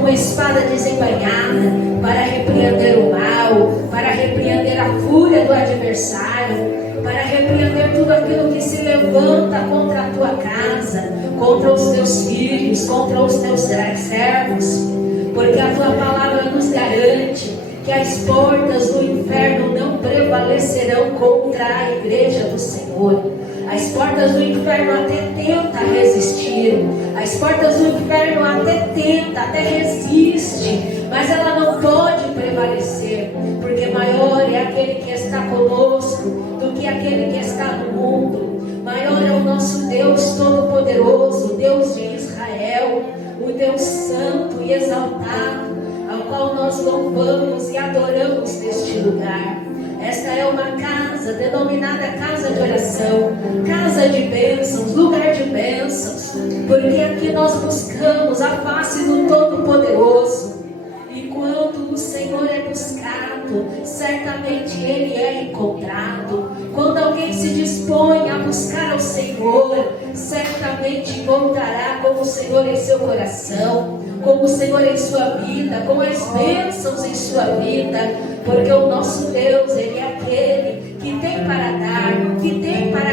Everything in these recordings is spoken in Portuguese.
como uma espada desembainhada, para repreender o mal, para repreender a fúria do adversário, para repreender tudo aquilo que se levanta contra a tua casa, contra os teus filhos, contra os teus servos, porque a tua palavra nos garante que as portas do inferno não prevalecerão contra a igreja do Senhor. As portas do inferno até tentam resistir, as portas do inferno até resiste, mas ela não pode prevalecer, porque maior é aquele que está conosco do que aquele que está no mundo. Maior é o nosso Deus Todo-Poderoso, Deus de Israel, o Deus Santo e exaltado, ao qual nós louvamos e adoramos neste lugar. Esta é uma casa denominada casa de oração, casa de bênçãos, lugar de bênçãos, porque aqui nós buscamos a face do Todo-Poderoso. E quando o Senhor é buscado, certamente Ele é encontrado. Quando alguém se dispõe a buscar ao Senhor, certamente encontrará com o Senhor em seu coração, com o Senhor em sua vida, com as bênçãos em sua vida, porque o nosso Deus, Ele é aquele que tem para dar, que tem para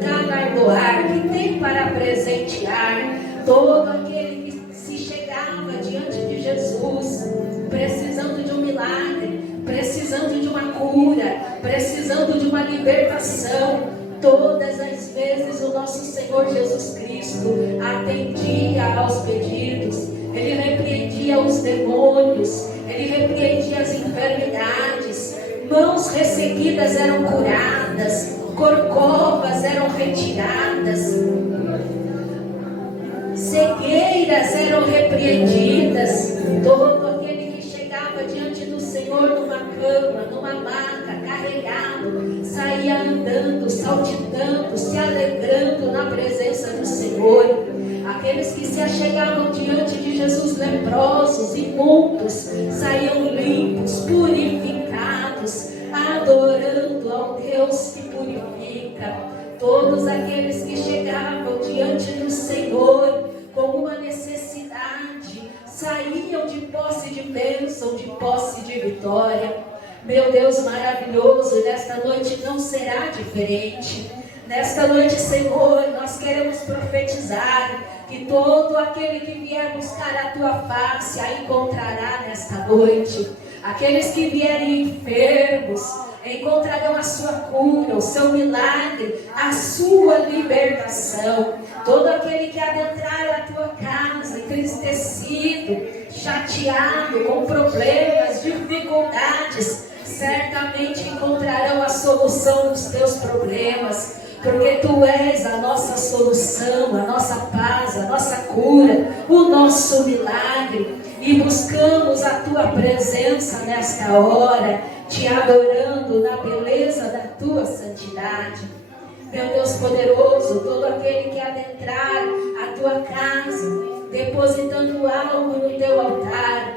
galardoar, que tem para presentear todo aquele que se chegava diante de Jesus, precisando de um milagre, precisando de uma cura, precisando de uma libertação. Todas as vezes o nosso Senhor Jesus Cristo atendia aos pedidos. Ele repreendia os demônios, Ele repreendia as enfermidades, mãos ressequidas eram curadas, corcovas eram retiradas, cegueiras eram repreendidas. Todo aquele que chegava diante do Senhor numa cama, numa maca, carregado, saía andando, saltitando, se alegrando na presença do Senhor. Aqueles que se achegavam diante de Jesus leprosos, imundos, saíam limpos, purificados, adorando ao Deus que purifica. Todos aqueles que chegavam diante do Senhor com uma necessidade, saíam de posse de bênção, de posse de vitória. Meu Deus maravilhoso, nesta noite não será diferente. Nesta noite, Senhor, nós queremos profetizar que todo aquele que vier buscar a tua face a encontrará nesta noite. Aqueles que vierem enfermos encontrarão a sua cura, o seu milagre, a sua libertação. Todo aquele que adentrar a tua casa entristecido, chateado, com problemas, dificuldades, certamente encontrarão a solução dos teus problemas. Porque Tu és a nossa solução, a nossa paz, a nossa cura, o nosso milagre. E buscamos a Tua presença nesta hora, Te adorando na beleza da Tua santidade. Meu Deus poderoso, todo aquele que adentrar a Tua casa, depositando algo no Teu altar,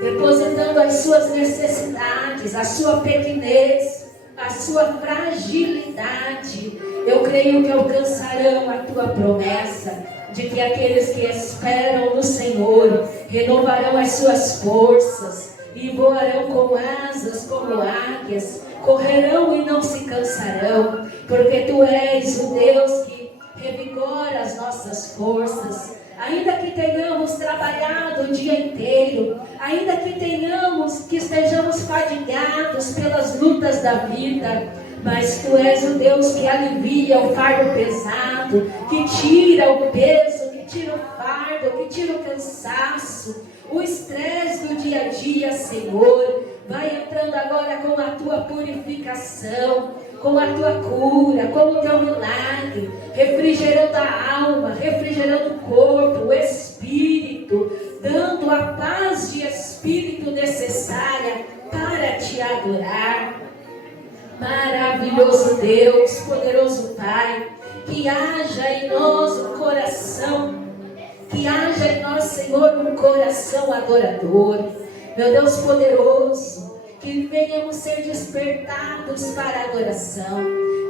depositando as suas necessidades, a sua pequenez, a sua fragilidade, eu creio que alcançarão a tua promessa de que aqueles que esperam no Senhor renovarão as suas forças e voarão com asas como águias, correrão e não se cansarão, porque Tu és o Deus que revigora as nossas forças. Ainda que tenhamos trabalhado o dia inteiro, ainda que estejamos fadigados pelas lutas da vida, mas Tu és o Deus que alivia o fardo pesado, que tira o peso, que tira o fardo, que tira o cansaço, o estresse do dia a dia, Senhor. Vai entrando agora com a Tua purificação, com a Tua cura, com o Teu milagre, refrigerando a alma, refrigerando o corpo, o espírito, dando a paz de espírito necessária para Te adorar. Maravilhoso Deus, poderoso Pai, que haja em nós um coração, que haja em nós, Senhor, um coração adorador. Meu Deus poderoso, que venhamos ser despertados para a adoração,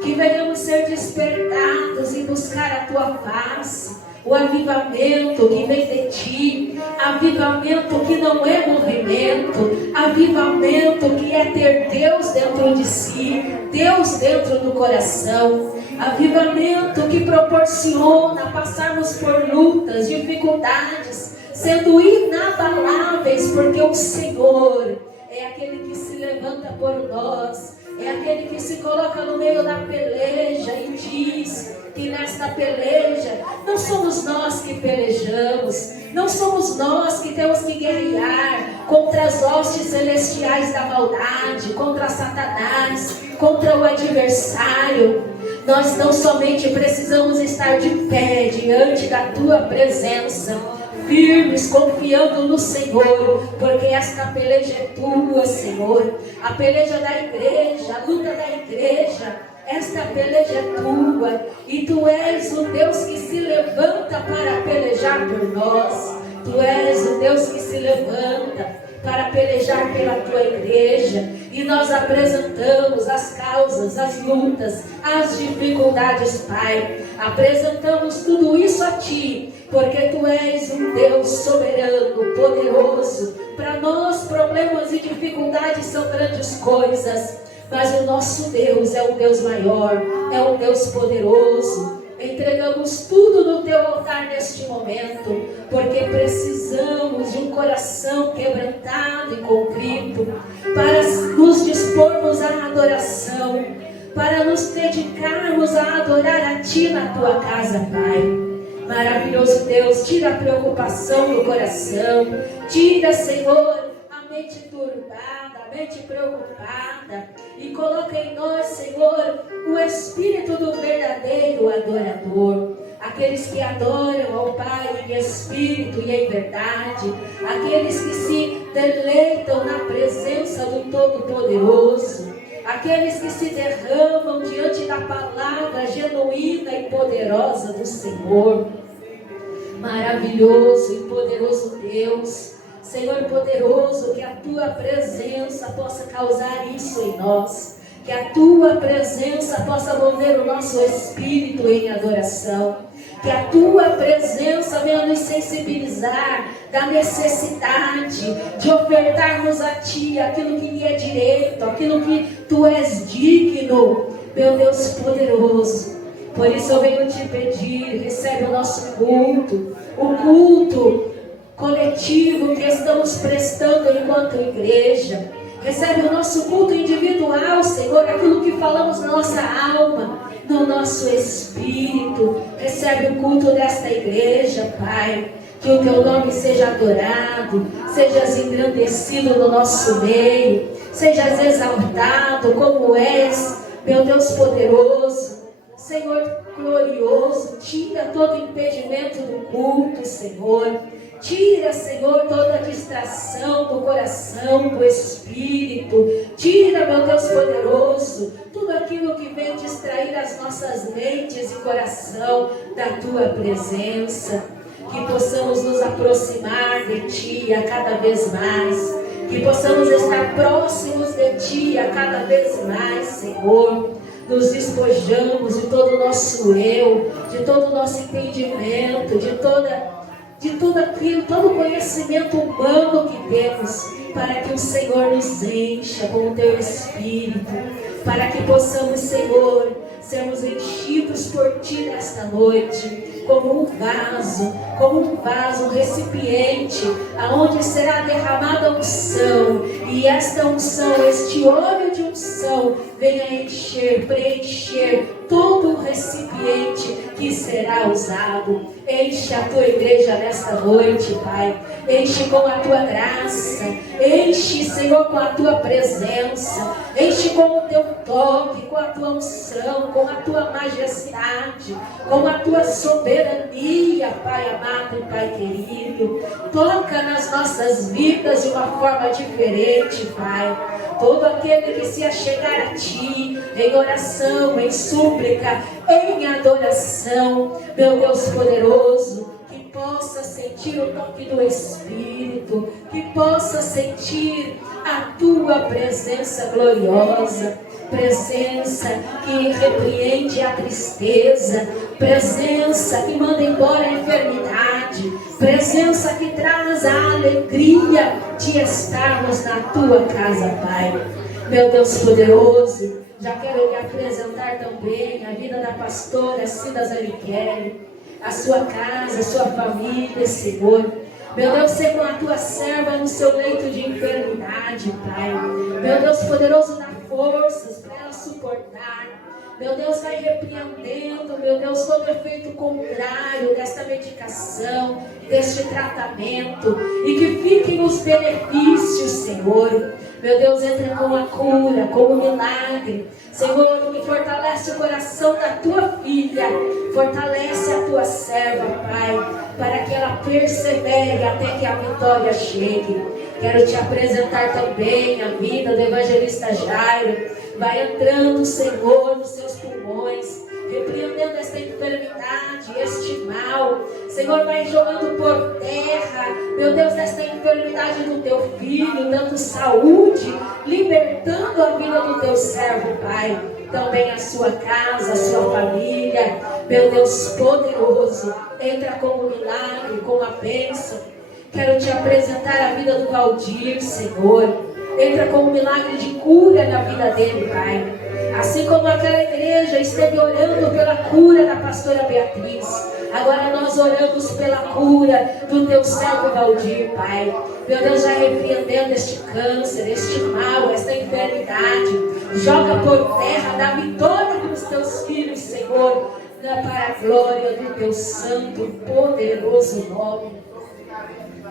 que venhamos ser despertados e buscar a Tua face, o avivamento que vem de ti, avivamento que não é movimento, avivamento que é ter Deus dentro de si, Deus dentro do coração, avivamento que proporciona passarmos por lutas, dificuldades, sendo inabaláveis, porque o Senhor é aquele que se levanta por nós, é aquele que se coloca no meio da peleja e diz que nesta peleja não somos nós que pelejamos, não somos nós que temos que guerrear contra as hostes celestiais da maldade, contra Satanás, contra o adversário. Nós não somente precisamos estar de pé diante da tua presença, firmes, confiando no Senhor, porque esta peleja é tua, Senhor. A peleja da igreja, a luta da igreja, esta peleja é tua, e tu és o Deus que se levanta para pelejar por nós. Tu és o Deus que se levanta para pelejar pela tua igreja, e nós apresentamos as causas, as lutas, as dificuldades, Pai. Apresentamos tudo isso a ti, porque tu és um Deus soberano, poderoso. Para nós, problemas e dificuldades são grandes coisas, mas o nosso Deus é um Deus maior, é um Deus poderoso. Entregamos tudo no teu altar neste momento, porque precisamos de um coração quebrantado e contrito, para nos dispormos à adoração, para nos dedicarmos a adorar a ti na tua casa, Pai. Maravilhoso Deus, tira a preocupação do coração, tira, Senhor, a mente turbada, a mente preocupada, e coloca em nós, Senhor, o espírito do verdadeiro adorador, aqueles que adoram ao Pai em espírito e em verdade, aqueles que se deleitam na presença do Todo-Poderoso, aqueles que se derramam diante da palavra genuína e poderosa do Senhor. Maravilhoso e poderoso Deus, Senhor poderoso, que a tua presença possa causar isso em nós, que a tua presença possa mover o nosso espírito em adoração, que a tua presença venha nos sensibilizar da necessidade de ofertarmos a ti aquilo que lhe é direito, aquilo que tu és digno, meu Deus poderoso. Por isso eu venho te pedir, recebe o nosso culto, o culto coletivo que estamos prestando enquanto igreja. Recebe o nosso culto individual, Senhor, aquilo que falamos na nossa alma, no nosso espírito. Recebe o culto desta igreja, Pai. Que o teu nome seja adorado, sejas engrandecido no nosso meio, sejas exaltado como és, meu Deus poderoso. Senhor glorioso, tira todo impedimento do culto, Senhor. Tira, Senhor, toda distração do coração, do espírito. Tira, meu Deus poderoso, tudo aquilo que vem distrair as nossas mentes e coração da tua presença. Que possamos nos aproximar de ti a cada vez mais. Que possamos estar próximos de ti a cada vez mais, Senhor. Nos despojamos de todo o nosso eu, de todo o nosso entendimento, de todo aquilo, todo o conhecimento humano que temos, para que o Senhor nos encha com o teu Espírito, para que possamos, Senhor, sermos enchidos por ti nesta noite, como um vaso, um recipiente, aonde será derramada a unção, e esta unção, este óleo de unção, venha encher, preencher todo o recipiente que será usado. Enche a tua igreja nesta noite, Pai. Enche com a tua graça. Enche, Senhor, com a tua presença. Enche com o teu toque, com a tua unção, com a tua majestade, com a tua soberania, Pai amado e Pai querido. Toca nas nossas vidas de uma forma diferente, Pai. Todo aquele que se achegar a ti, em oração, em súplica, em adoração, meu Deus poderoso, que possa sentir o toque do Espírito, que possa sentir a tua presença gloriosa. presença que repreende a tristeza, presença que manda embora a enfermidade, presença que traz a alegria de estarmos na tua casa, Pai. Meu Deus poderoso, já quero lhe apresentar também a vida da pastora Cida Zanichele, a sua casa, a sua família, Senhor. Meu Deus, ser com a tua serva no seu leito de enfermidade, Pai. Meu Deus poderoso, dá forças para ela suportar. Meu Deus, vai repreendendo, meu Deus, todo efeito contrário desta medicação, deste tratamento, e que fiquem os benefícios, Senhor. Meu Deus, entra com a cura, com o milagre. Senhor, que fortalece o coração da tua filha, fortalece a tua serva, Pai, para que ela persevere até que a vitória chegue. Quero te apresentar também a vida do evangelista Jairo. Vai entrando, Senhor, nos seus pulmões, repreendendo esta enfermidade, este mal. Senhor, vai jogando por terra, meu Deus, esta enfermidade do teu filho, dando saúde, libertando a vida do teu servo, Pai. Também a sua casa, a sua família. Meu Deus poderoso, entra com o milagre, com a bênção. Quero te apresentar a vida do Valdir, Senhor. Entra com um milagre de cura na vida dele, Pai. Assim como aquela igreja esteve orando pela cura da pastora Beatriz, agora nós oramos pela cura do teu servo Valdir, Pai. Meu Deus, já repreendendo este câncer, este mal, esta enfermidade. Joga por terra, dá vitória para os teus filhos, Senhor, para a glória do teu santo, poderoso nome.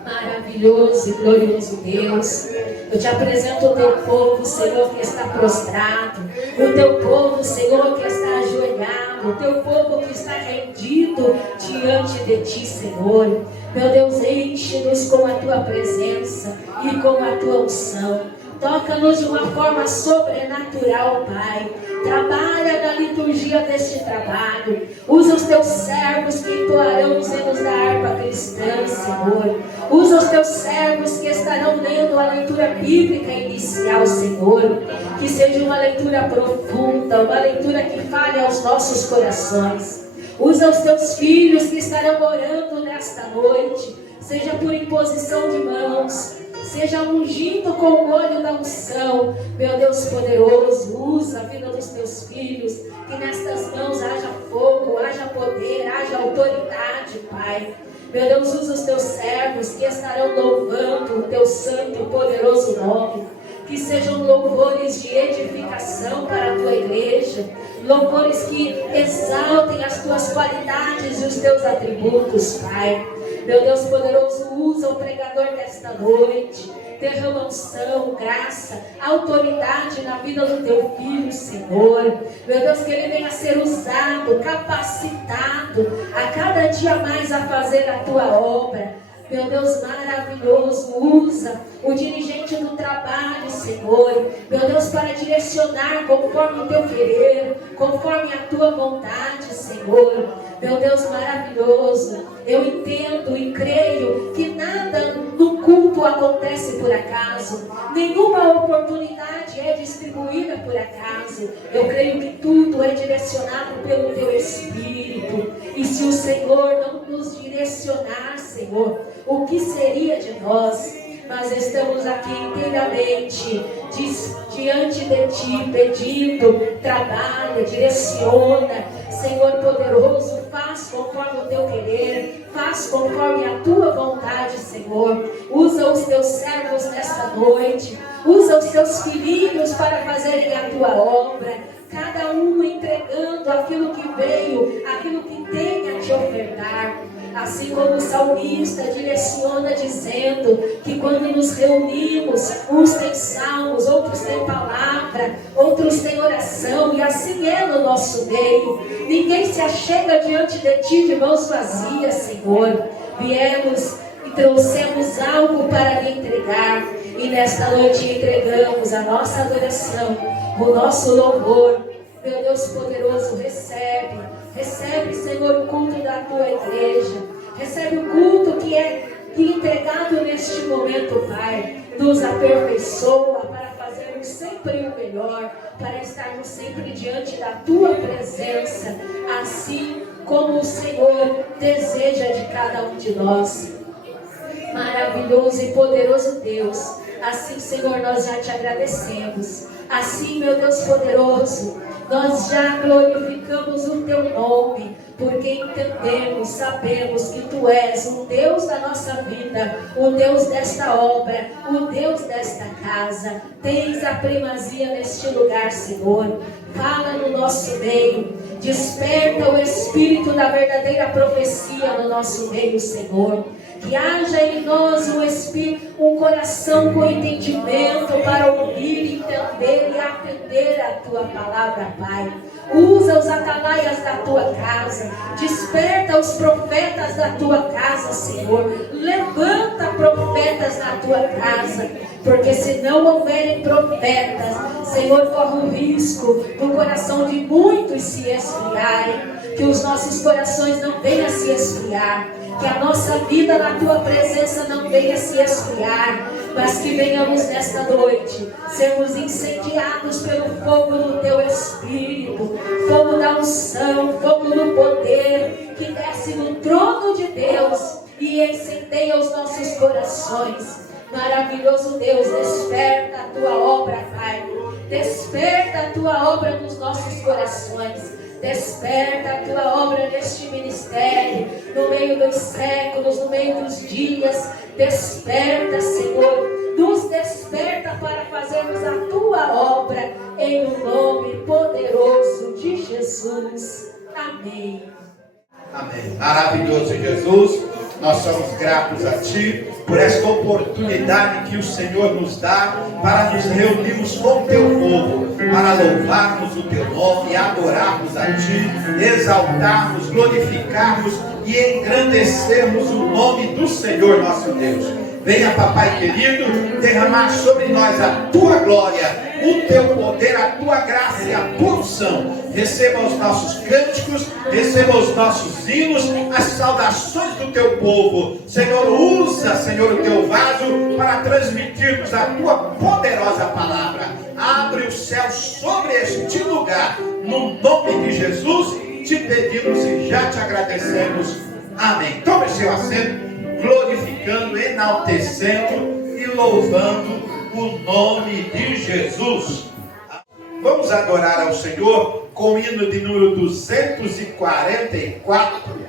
Maravilhoso e glorioso Deus, eu te apresento o teu povo, Senhor, que está prostrado, o teu povo, Senhor, que está ajoelhado, o teu povo que está rendido diante de ti, Senhor. Meu Deus, enche-nos com a tua presença e com a tua unção. Toca-nos de uma forma sobrenatural, Pai. Trabalha na liturgia deste trabalho. Usa os teus servos que entoarão os hinos da harpa cristã, Senhor. Usa os teus servos que estarão lendo a leitura bíblica inicial, Senhor. Que seja uma leitura profunda, uma leitura que fale aos nossos corações. Usa os teus filhos que estarão orando nesta noite, seja por imposição de mãos, seja ungindo com o óleo da unção. Meu Deus poderoso, usa a vida dos teus filhos, que nestas mãos haja fogo, haja poder, haja autoridade, Pai. Meu Deus, usa os teus servos que estarão louvando o teu santo e poderoso nome. Que sejam louvores de edificação para a tua igreja, louvores que exaltem as tuas qualidades e os teus atributos, Pai. Meu Deus poderoso, usa o pregador desta noite, derrama unção, graça, autoridade na vida do teu filho, Senhor. Meu Deus, que ele venha a ser usado, capacitado a cada dia mais a fazer a tua obra. Meu Deus maravilhoso, usa o dirigente do trabalho, Senhor. Meu Deus, para direcionar conforme o teu querer, conforme a tua vontade, Senhor. Meu Deus maravilhoso, eu entendo e creio que nada no culto acontece por acaso. Nenhuma oportunidade é distribuída por acaso. Eu creio que tudo é direcionado pelo teu Espírito. E se o Senhor não nos direcionar, Senhor, o que seria de nós? Mas estamos aqui inteiramente diante de ti, pedindo, trabalha, direciona, Senhor poderoso, faz conforme o teu querer, faz conforme a tua vontade, Senhor. Usa os teus servos nesta noite, usa os teus filhinhos para fazerem a tua obra, cada um entregando aquilo que veio, aquilo que tem a te ofertar. Assim como o salmista direciona dizendo que quando nos reunimos, uns têm salmos, outros têm palavra, outros têm oração, e assim é no nosso meio. Ninguém se achega diante de ti de mãos vazias, Senhor. Viemos e trouxemos algo para lhe entregar, e nesta noite entregamos a nossa adoração, o nosso louvor. Meu Deus poderoso, recebe, Senhor, o culto da tua igreja. Recebe o culto que é entregado neste momento, Pai. Nos aperfeiçoa para fazermos sempre o melhor, para estarmos sempre diante da tua presença, assim como o Senhor deseja de cada um de nós. Maravilhoso e poderoso Deus, assim, Senhor, nós já te agradecemos. Assim, meu Deus poderoso, nós já glorificamos o teu nome, porque entendemos, sabemos que tu és o Deus da nossa vida, o Deus desta obra, o Deus desta casa. Tens a primazia neste lugar, Senhor. Fala no nosso meio, desperta o espírito da verdadeira profecia no nosso meio, Senhor. Que haja em nós um espírito, um coração com entendimento para ouvir, entender e atender a tua palavra, Pai. Usa os atalaias da tua casa, desperta os profetas da tua casa, Senhor. Levanta profetas na tua casa, porque se não houverem profetas, Senhor, corre o risco do coração de muitos se esfriarem. Que os nossos corações não venham a se esfriar, que a nossa vida na tua presença não venha a se esfriar, mas que venhamos nesta noite sermos incendiados pelo fogo do teu Espírito, fogo da unção, fogo do poder, que desce do trono de Deus e incendeia os nossos corações. Maravilhoso Deus, desperta a tua obra, Pai. Desperta a tua obra nos nossos corações. Desperta a tua obra neste ministério, no meio dos séculos, no meio dos dias. Desperta, Senhor, nos desperta para fazermos a tua obra, em o nome poderoso de Jesus. Amém. Amém. Maravilhoso Jesus, nós somos gratos a Ti por esta oportunidade que o Senhor nos dá para nos reunirmos com o Teu povo, para louvarmos o Teu nome, adorarmos a Ti, exaltarmos, glorificarmos e engrandecermos o nome do Senhor nosso Deus. Venha, Papai querido, derramar sobre nós a Tua glória, o Teu poder, a Tua graça e a Tua unção. Receba os nossos cânticos, receba os nossos hinos, as saudações do Teu povo. Senhor, usa, Senhor, o Teu vaso para transmitirmos a Tua poderosa palavra. Abre o céu sobre este lugar, no nome de Jesus, te pedimos e já te agradecemos. Amém. Tome seu assento, glorificando, enaltecendo e louvando o nome de Jesus. Vamos adorar ao Senhor com o hino de número 244.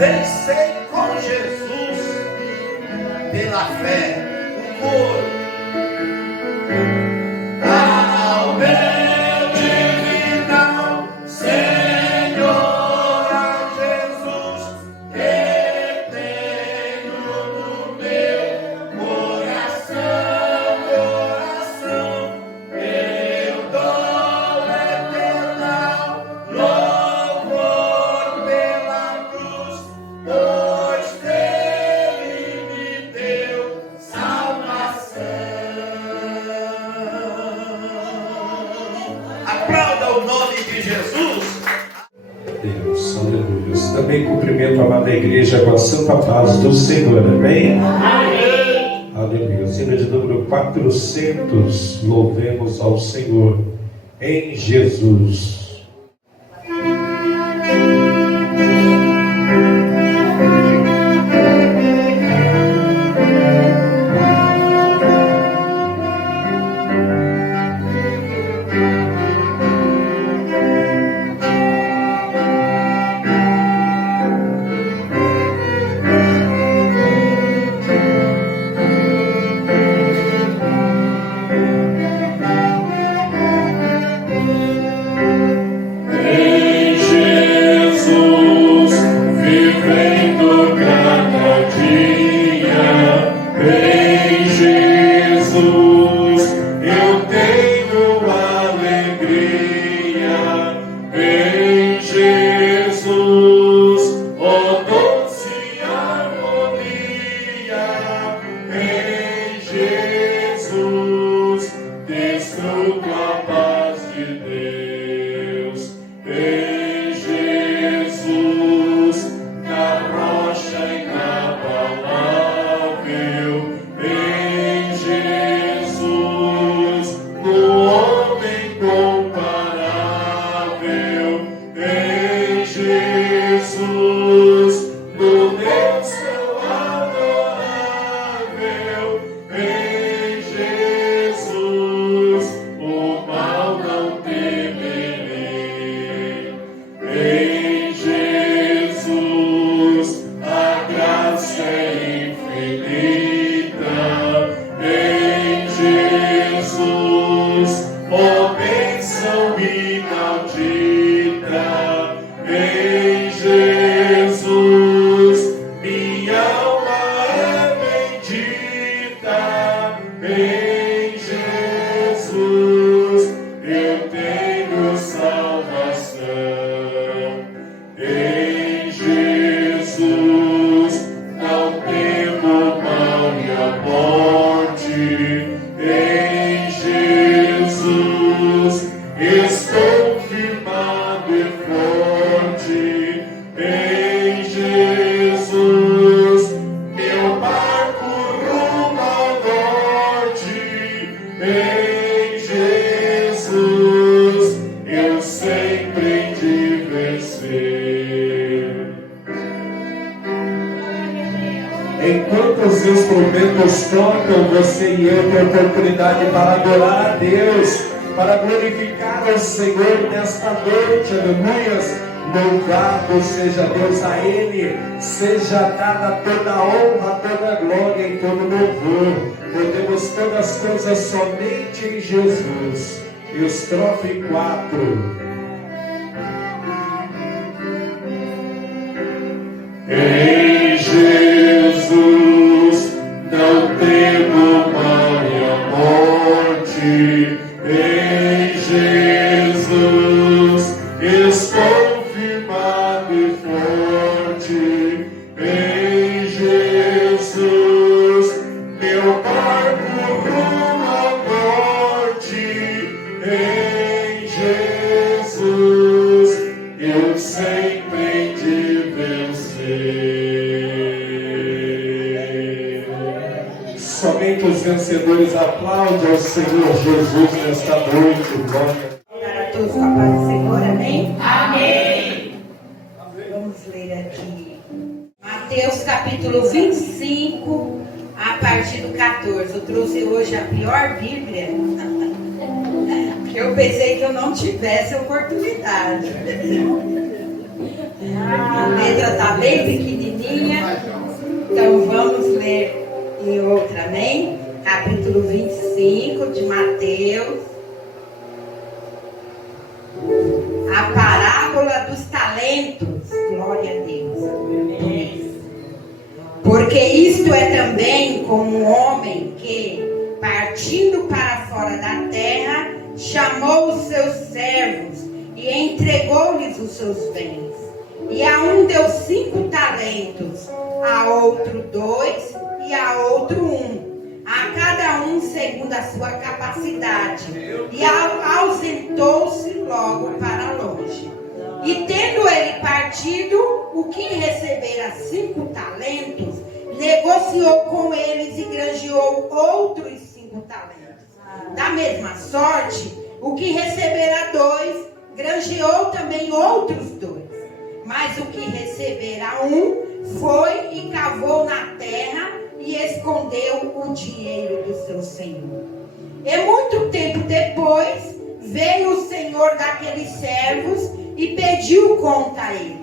Vencei com Jesus pela fé o coro. Ao meu divinal Senhor Jesus, eu tenho no meu coração, eu dou eternal louvor pela cruz, pois dele me deu salvação. Aplauda o nome de Jesus. Deus, aleluia. Também cumprimento a amada igreja com a santa paz do Senhor, amém? Amém. Aleluia. Hino de número 400, louvemos ao Senhor em Jesus. Enquanto os instrumentos tocam, você e eu temos oportunidade para adorar a Deus, para glorificar o Senhor nesta noite, aleluias. Louvado seja Deus, a Ele seja dada toda a honra, toda a glória e todo o louvor. Podemos todas as coisas somente em Jesus. E os estrofe 4. Em Jesus não temo mal e a morte. Em Jesus estou firmado e forte. Em Jesus meu barco rumo à morte. Em Jesus eu sempre hei de vencer. Somente os vencedores aplaudem ao Senhor Jesus nesta noite. Glória a todos com a paz do Senhor, amém? Amém. Vamos ler aqui Mateus capítulo 25, a partir do 14. Eu trouxe hoje a pior Bíblia. Eu pensei que eu não tivesse oportunidade. A letra está bem pequenininha. Então vamos ler em outra, amém? Capítulo 25 de Mateus. A parábola dos talentos. Glória a Deus. Porque isto é também como um homem que, partindo para fora da terra, chamou os seus servos e entregou-lhes os seus bens. E a um deu 5 talentos, a outro 2 e a outro 1, a cada um segundo a sua capacidade. E ausentou-se logo para longe. E tendo ele partido, o que recebera 5 talentos, negociou com eles e granjeou outros 5 talentos. Da mesma sorte, o que recebera 2, granjeou também outros 2. Mas o que recebera 1, foi e cavou na terra e escondeu o dinheiro do seu senhor. E muito tempo depois, veio o senhor daqueles servos e pediu conta a eles.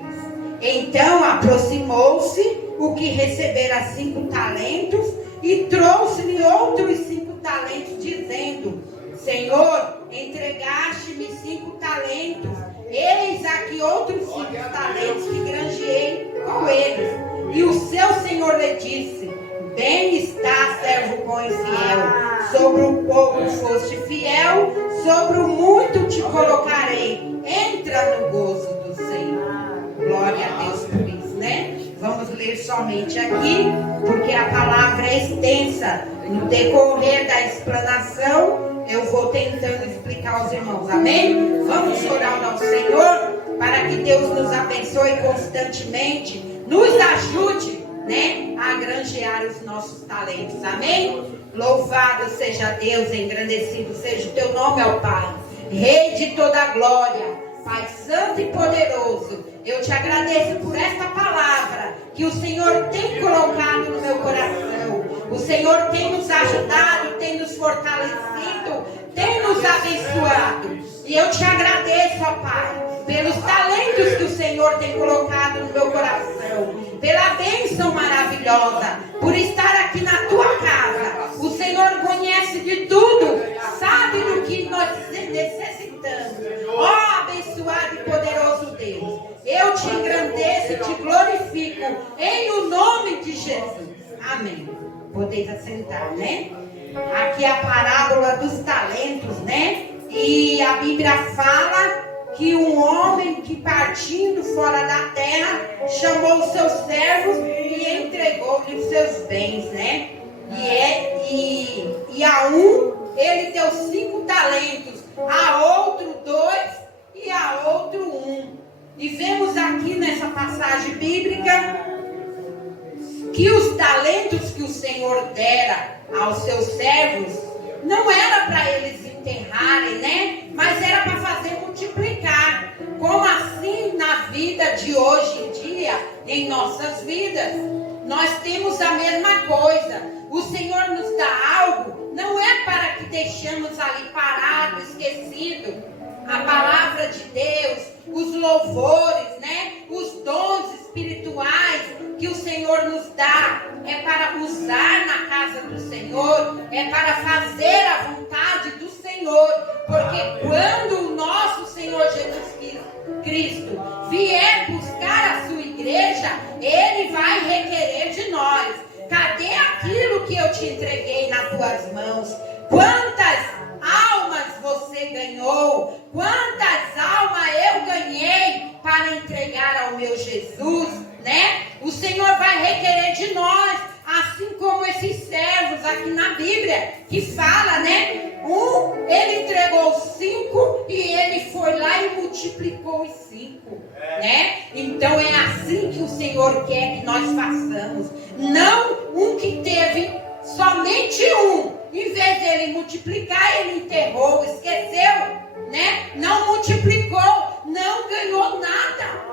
Então aproximou-se o que recebera 5 talentos e trouxe-lhe outros 5 talentos, dizendo: Senhor, entregaste-me 5 talentos, eis aqui outros 5 talentos que granjeei com eles. E o seu senhor lhe disse: Bem está, servo bom e fiel, sobre o pouco foste fiel, sobre o muito te colocarei. Entra no gozo do Senhor. Glória a Deus por isso, né? Vamos ler somente aqui, porque a palavra é extensa. No decorrer da explanação, eu vou tentando explicar aos irmãos, amém? Vamos orar ao Senhor, para que Deus nos abençoe constantemente, nos ajude, né, a granjear os nossos talentos, amém? Louvado seja Deus, engrandecido seja o teu nome, ó Pai, Rei de toda a glória, Pai santo e poderoso. Eu te agradeço por esta palavra que o Senhor tem colocado no meu coração. O Senhor tem nos ajudado, tem nos fortalecido, tem nos abençoado. E eu te agradeço, ó Pai, pelos talentos que o Senhor tem colocado no meu coração, pela bênção maravilhosa, por estar aqui na tua casa. O Senhor conhece de tudo, sabe do que nós necessitamos. Ó abençoado e poderoso Deus, eu te engrandeço e te glorifico em o nome de Jesus. Amém. Podeis assentar, né? Aqui é a parábola dos talentos, né? E a Bíblia fala que um homem que partindo fora da terra chamou os seus servos e entregou-lhe os seus bens, né? E a um ele deu 5 talentos, a outro 2 e a outro 1. E vemos aqui nessa passagem bíblica que os talentos que o Senhor dera aos seus servos não era para eles enterrarem, né? Mas era para fazer multiplicar. Como assim na vida de hoje em dia, em nossas vidas, nós temos a mesma coisa. O Senhor nos dá algo, não é para que deixemos ali parado, esquecido. A palavra de Deus, os louvores, né? Os dons espirituais que o Senhor nos dá, é para usar na casa do Senhor, é para fazer a vontade do Senhor, porque quando o nosso Senhor Jesus Cristo vier buscar a sua igreja, Ele vai requerer de nós: cadê aquilo que eu te entreguei nas tuas mãos? Quantas almas você ganhou? Quantas almas eu ganhei para entregar ao meu Jesus, né? O Senhor vai requerer de nós, assim como esses servos aqui na Bíblia, que fala, né? Ele entregou 5 e ele foi lá e multiplicou os 5, né? Então é assim que o Senhor quer que nós façamos. Não um que teve somente 1. Em vez dele multiplicar, ele enterrou, esqueceu, né? Não multiplicou, não ganhou nada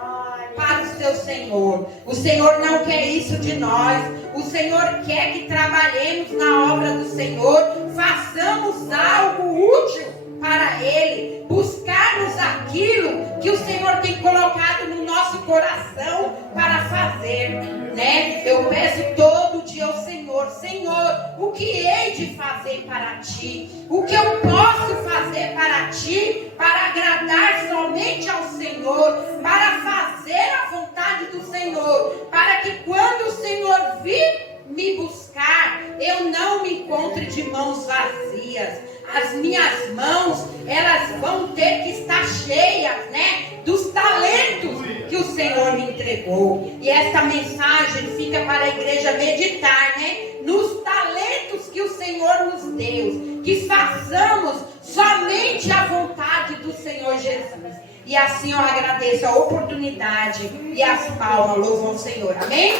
para o seu Senhor. O Senhor não quer isso de nós. O Senhor quer que trabalhemos na obra do Senhor, façamos algo útil para Ele, buscarmos aquilo que o Senhor tem colocado no nosso coração para fazer, né? Eu peço todo dia ao Senhor: Senhor, o que hei de fazer para ti? O que eu posso fazer para ti, para agradar somente ao Senhor, para fazer a vontade do Senhor, para que quando o Senhor vir me buscar, eu não me encontre de mãos vazias. As minhas mãos, elas vão ter que estar cheias, né, dos talentos que o Senhor me entregou. E esta mensagem fica para a igreja meditar, né, nos talentos que o Senhor nos deu, que façamos somente a vontade do Senhor Jesus. E assim eu agradeço a oportunidade e as palmas louvam o Senhor. Amém?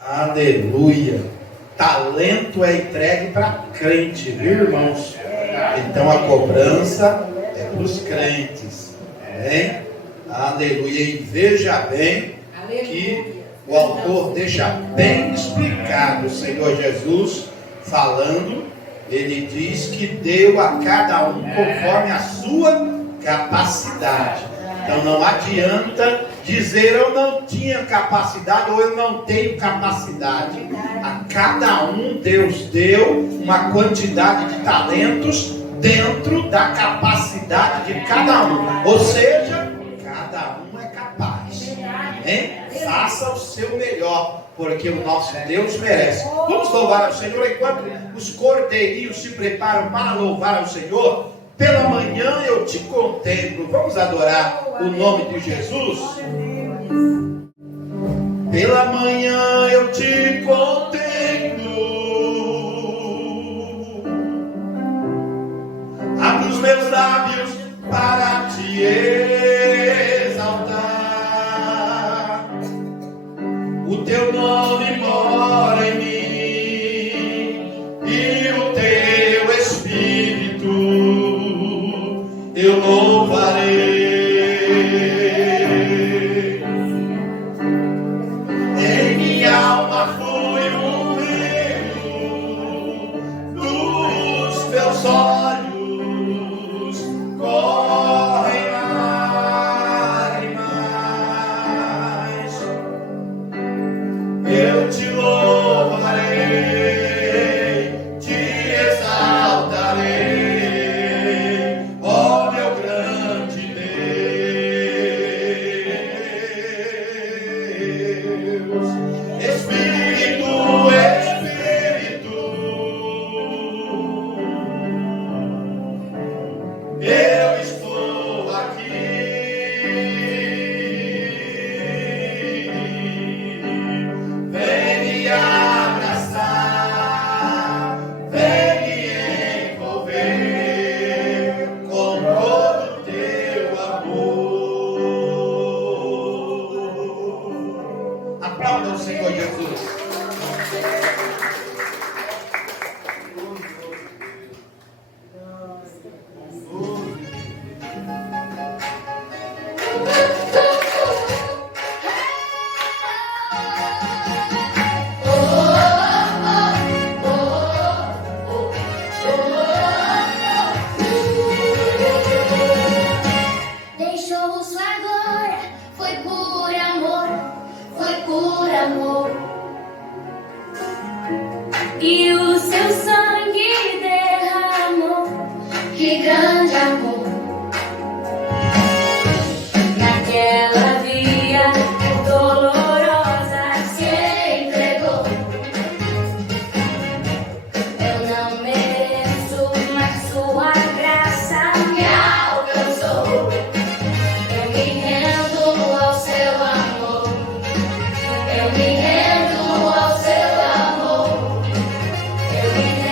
Aleluia. Talento é entregue para crente, viu, irmãos? Então a cobrança é para os crentes. Amém? Aleluia. E veja bem que o autor deixa bem explicado, o Senhor Jesus falando. Ele diz que deu a cada um conforme a sua capacidade. Então não adianta dizer eu não tinha capacidade ou eu não tenho capacidade. A cada um Deus deu uma quantidade de talentos dentro da capacidade de cada um. Ou seja, cada um é capaz. Hein? Faça o seu melhor, porque o nosso Deus merece. Vamos louvar ao Senhor enquanto os cordeirinhos se preparam para louvar ao Senhor. Pela manhã eu te contemplo. Vamos adorar o nome de Jesus? Pela manhã eu te contemplo. Abro os meus lábios para te exaltar. O teu nome mora em mim e o teu Espírito eu louvarei. Em minha alma flui um rio, dos teus olhos correm lágrimas. Eu te louvarei, te exaltarei. Eu me rendo ao seu amor. Eu me rendo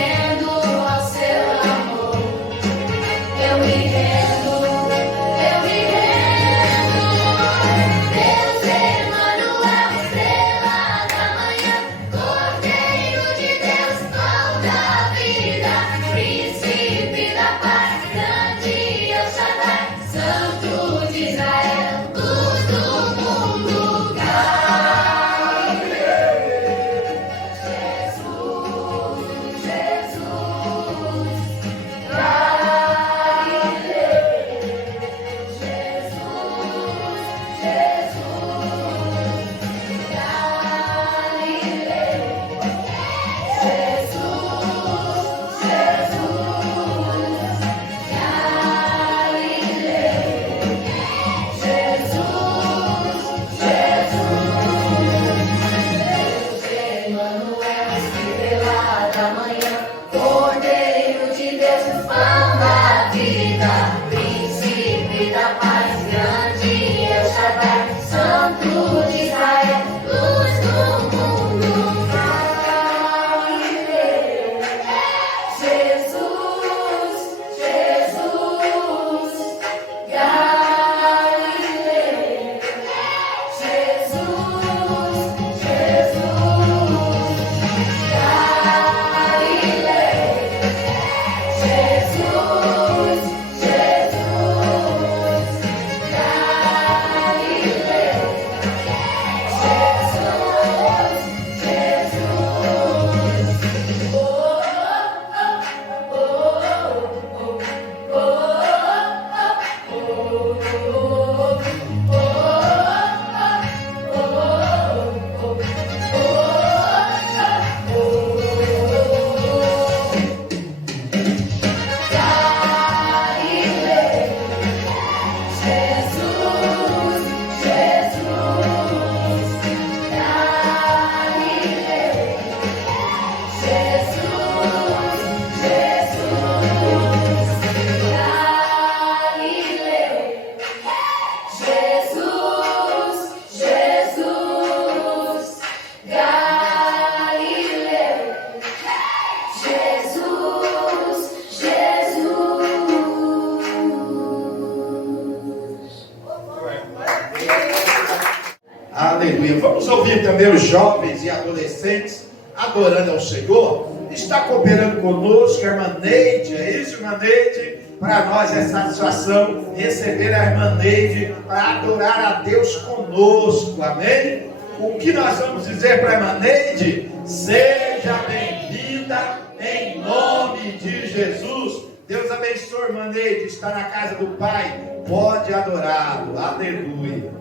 ouvir também os jovens e adolescentes adorando ao Senhor. Está cooperando conosco a irmã Neide, é isso, irmã Neide? Para nós é satisfação receber a irmã Neide para adorar a Deus conosco, amém? O que nós vamos dizer para a irmã Neide? Seja bem-vinda em nome de Jesus. Deus abençoe, irmã Neide, está na casa do Pai, pode adorá-lo, aleluia.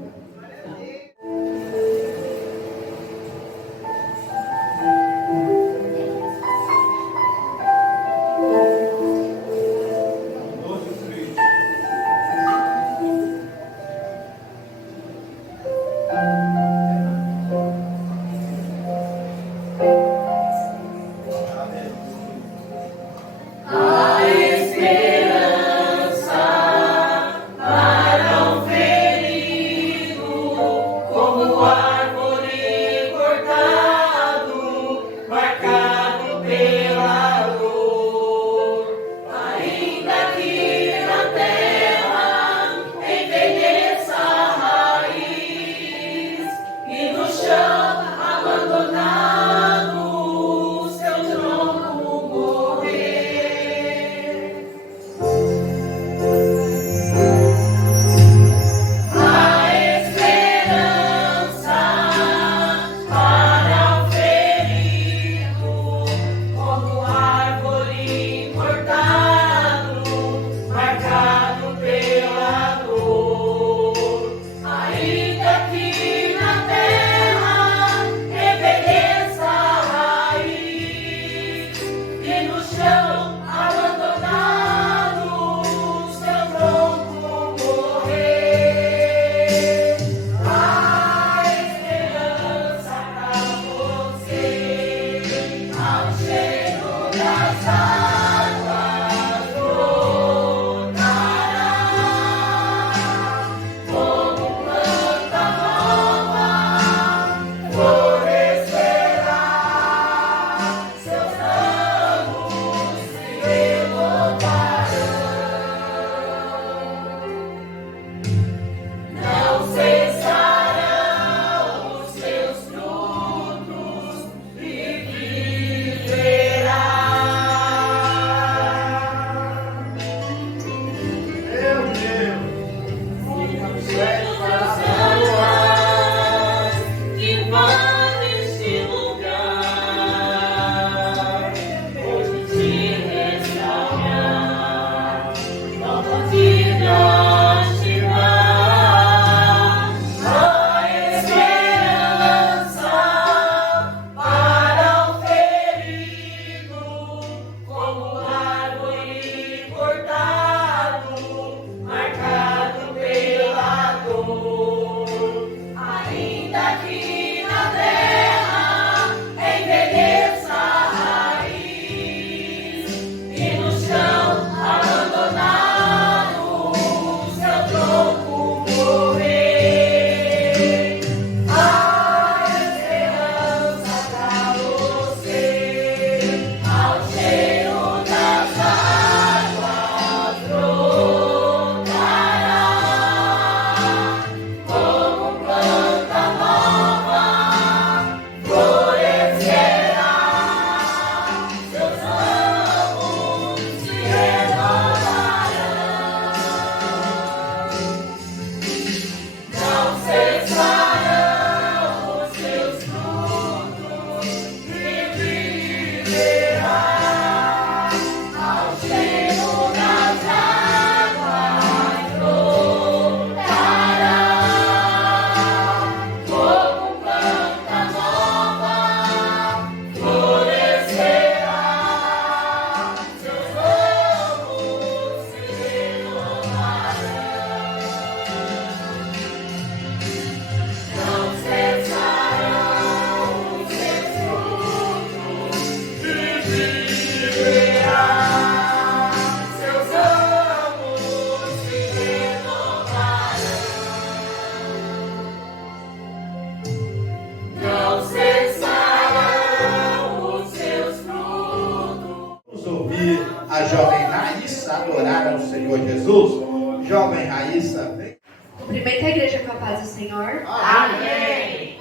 Cumprimenta a igreja com a paz do Senhor. Amém.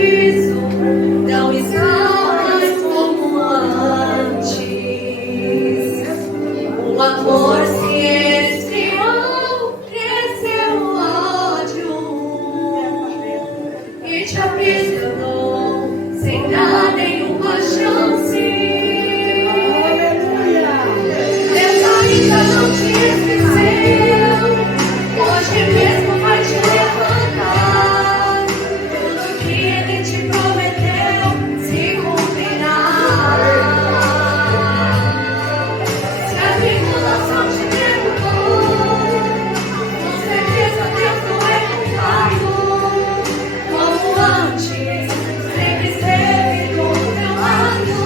juízo não está mais como antes. O amor se esfriou, cresceu o ódio e te aprisionou sem dar nenhuma chance. Deus ainda não te esqueceu, hoje mesmo vai te levantar. Tudo que Ele te prometeu se cumprirá. Se a tribulação te derrubou, com certeza Deus não é culpado. Como antes, sempre esteve do teu lado.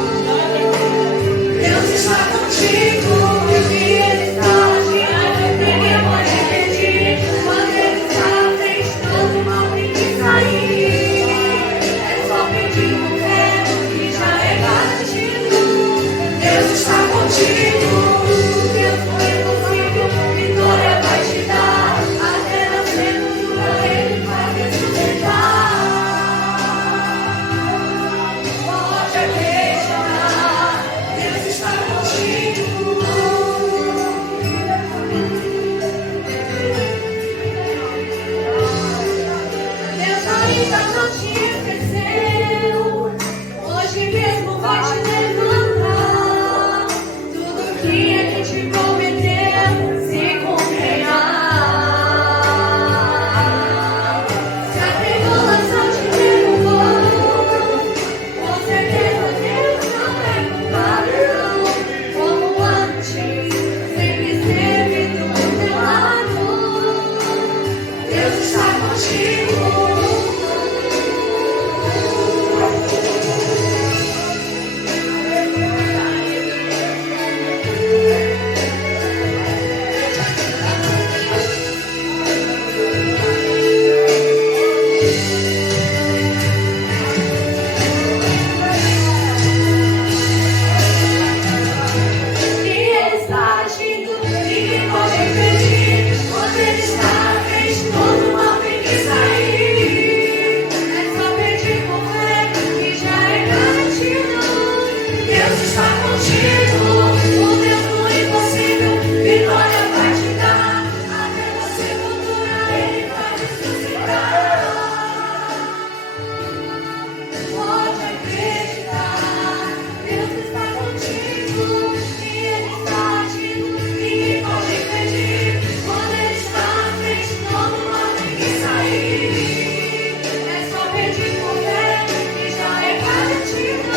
Deus está contigo e Ele está agindo. Ninguém pode impedir quando Ele está à frente, todo mal tem que sair. É só pedir com fé que já é garantido. Deus está contigo, Deus não é impossível, vitória vai te dar. Até na sepultura Ele vai ressuscitar. Pode acreditar, Deus está contigo. Deus ainda não te esqueceu, hoje mesmo vai te levantar. Tudo que Ele te prometeu se cumprirá. Se a tribulação te derrubou, com certeza Deus não é culpado. Como antes, sempre esteve do teu lado. Deus está contigo. E Ele está agindo, ninguém pode impedir. Quando Ele está à frente, todo mal tem que sair. É só pedir com fé que já é garantido. Deus está contigo, o Deus do impossível, vitória vai te dar. Até na sepultura Ele vai ressuscitar. Pode acreditar, Deus está contigo e Ele está agindo. Ninguém pode impedir. Quando Ele está à frente, todo mal tem que sair. É só pedir com fé que já é garantido.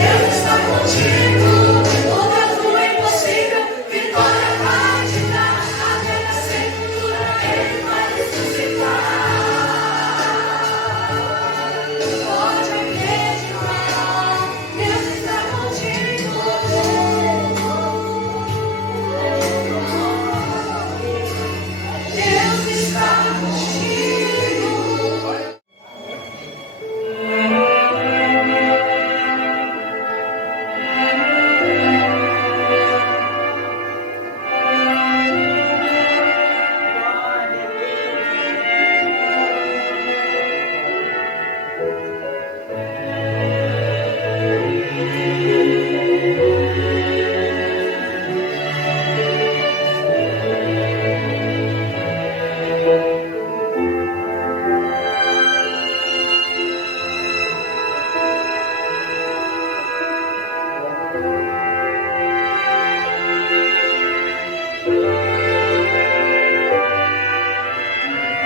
Deus está contigo, o Deus do impossível, vitória vai te dar. Até na sepultura Ele vai ressuscitar. Pode acreditar, Deus está contigo. Deus está contigo.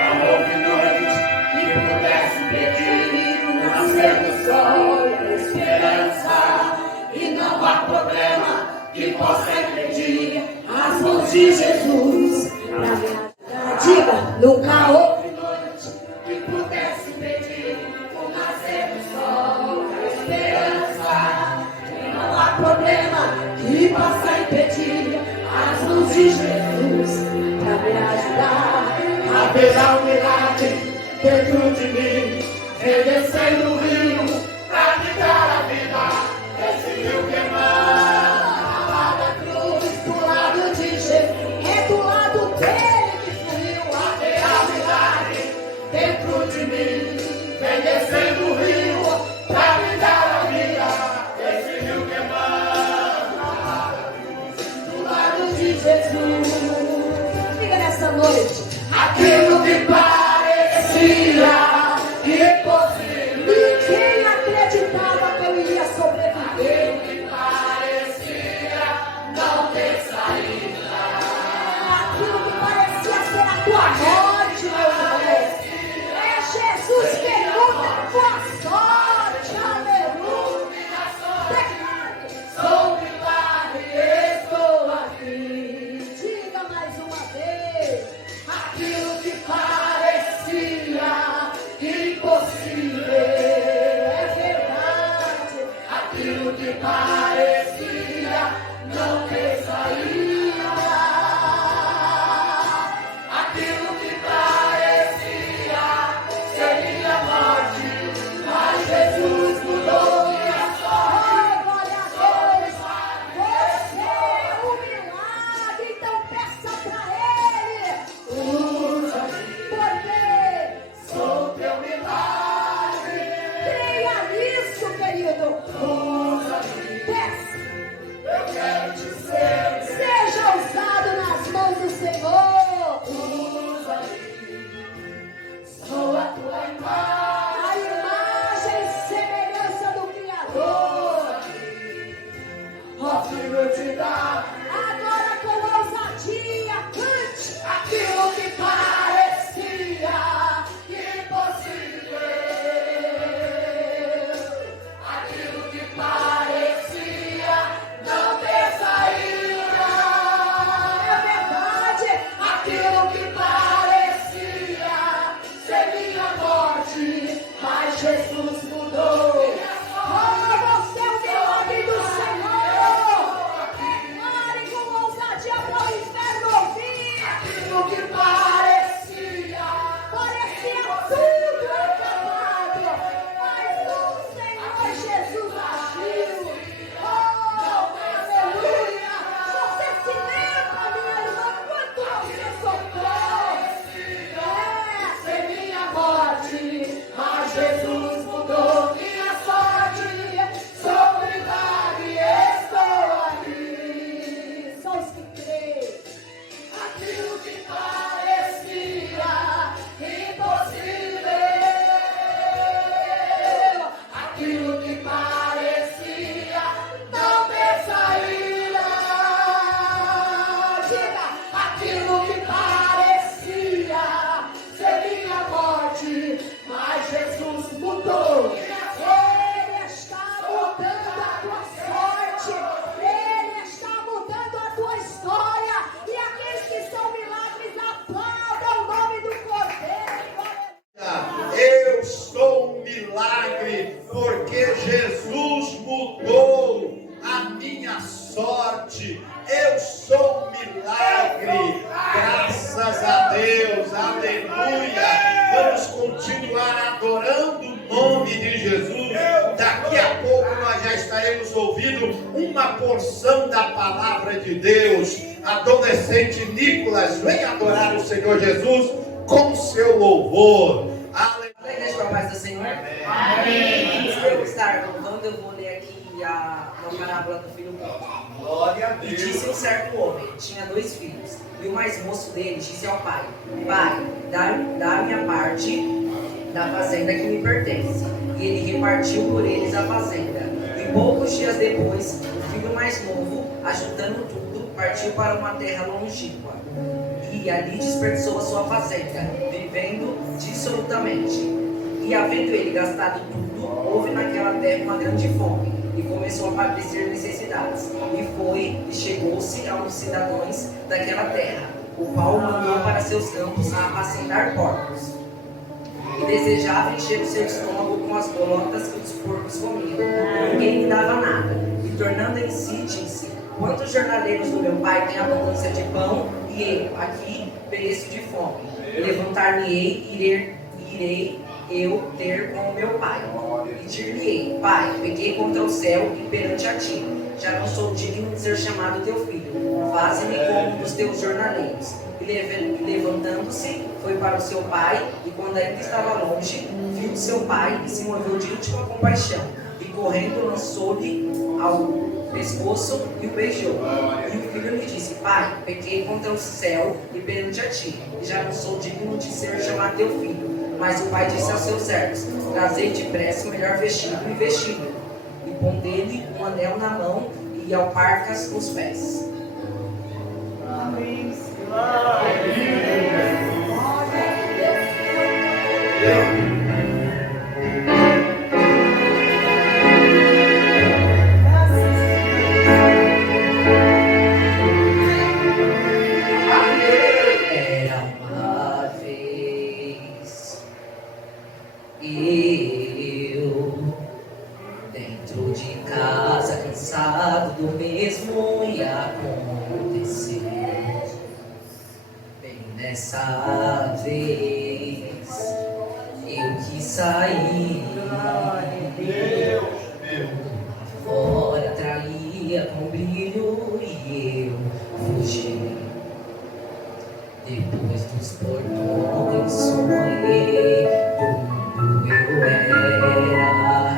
Não houve noite que pudesse impedir o nascer do sol e a esperança. E não há problema que possa impedir as mãos de Jesus. Diga, nunca houve noite que pudesse impedir o nascer do sol e a esperança. E não há problema que possa impedir as mãos de Jesus para me ajudar. Haverá um milagre dentro de mim, descendo o rio para me dar a vida. Esse rio queimando lá da cruz, do lado de Jesus, é do lado dele que fluiu. Haverá um milagre dentro de mim, vem descendo o rio. Jesus. Daqui a pouco nós já estaremos ouvindo uma porção da palavra de Deus. Adolescente Nicolas, vem adorar o Senhor Jesus com seu louvor. Aleluia. A igreja com a paz do Senhor. Amém. Antes de eu estar louvando, eu vou ler aqui uma parábola do filho pródigo. Glória a E Deus. disse um certo homem, tinha 2 filhos, e o mais moço dele disse ao pai: Pai, dá-me a parte da fazenda que me pertence. E ele repartiu por eles a fazenda. E poucos dias depois, o filho mais novo, ajuntando tudo, partiu para uma terra longínqua. E ali desperdiçou a sua fazenda, vivendo dissolutamente. E havendo ele gastado tudo, houve naquela terra uma grande fome, e começou a padecer necessidades. E chegou-se a uns cidadãos daquela terra, o qual mandou para seus campos a apacentar porcos. E desejava encher o seu estômago com as bolotas que os porcos comiam. Ninguém lhe dava nada. E tornando em si, disse: Quantos jornaleiros do meu pai têm abundância de pão, e eu aqui pereço de fome? Levantar-me-ei, irei eu ter com o meu pai. E dir-lhe-ei: Pai, pequei contra o céu e perante a ti. Já não sou digno de ser chamado teu filho. Faze-me como um dos teus jornaleiros. E levantando-se, foi para o seu pai, e quando ainda estava longe, viu o seu pai e se moveu de íntima compaixão. E correndo, lançou-lhe ao pescoço e o beijou. E o filho lhe disse: Pai, pequei contra o céu e perante a ti, e já não sou digno de ser chamado teu filho. Mas o pai disse aos seus servos: Trazei depressa o melhor vestido e vesti-lo, e pondei-lhe um anel na mão e alparcas nos pés. Amém. Era uma vez eu dentro de casa, cansado do mesmo ia acontecer. Bem nessa vez eu quis sair. Fora traía com brilho e eu fugi. Depois dos portões sonhei, quando eu era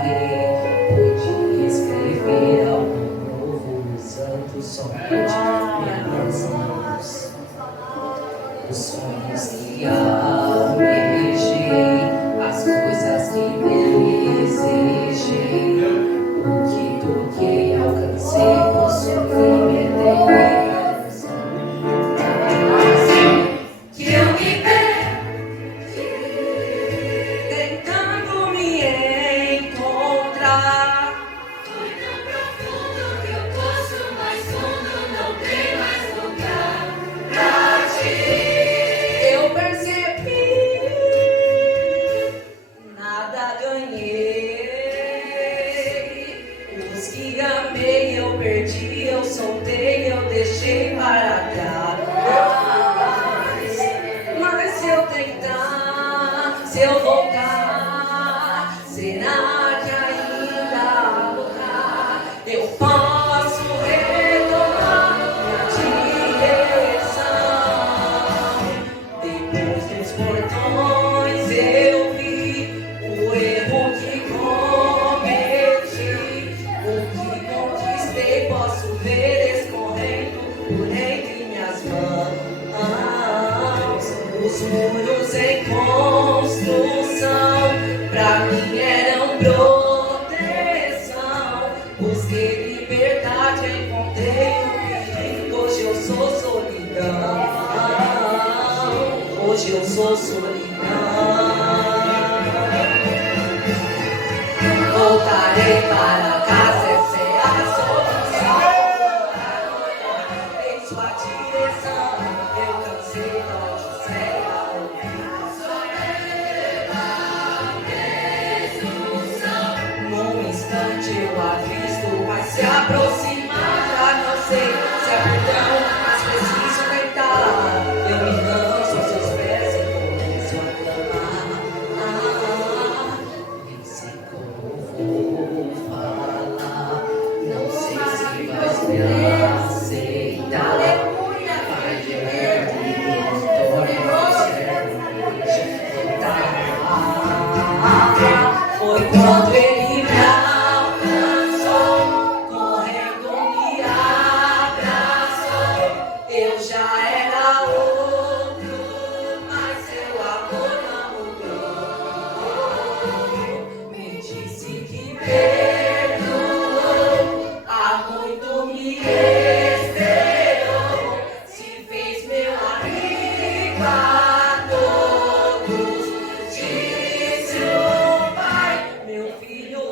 rei, podia escrever algo novo usando somente minhas mãos. Os sonhos que almejei, as coisas que desejei, o que toquei, alcancei, possuí, me eternidade. Que eu me perdi, tentando me encontrar. Fui tão profundo que o poço mais fundo não tem mais lugar pra ti. Eu percebi, nada ganhei. Os que amei eu perdi, eu soltei, eu deixei para trás. Mas se eu tentar, se eu voltar, será que ainda há lugar? Eu posso retomar minha direção. Depois dos portões eu vi o erro que cometi. O que conquistei posso ver escorrendo por entre minhas mãos. Os muros em construção pra mim eram proteção. Busquei liberdade, encontrei o perigo. Hoje eu sou solidão. Hoje eu sou solidão. Voltarei para casa, essa é a solução. Em sua direção, eu cansei da odisseia. Num instante eu avisto, vai se aproximar. Já não sei se é perdão, mas preciso tentar. Eu me lanço aos seus pés e começo a clamar. Me secou. quando ele me alcançou, correndo me abraçou. Eu já era outro, mas seu amor não mudou. Me disse que perdoou, há muito me esperou, se fez meu amigo a todos. Disse o pai, meu filho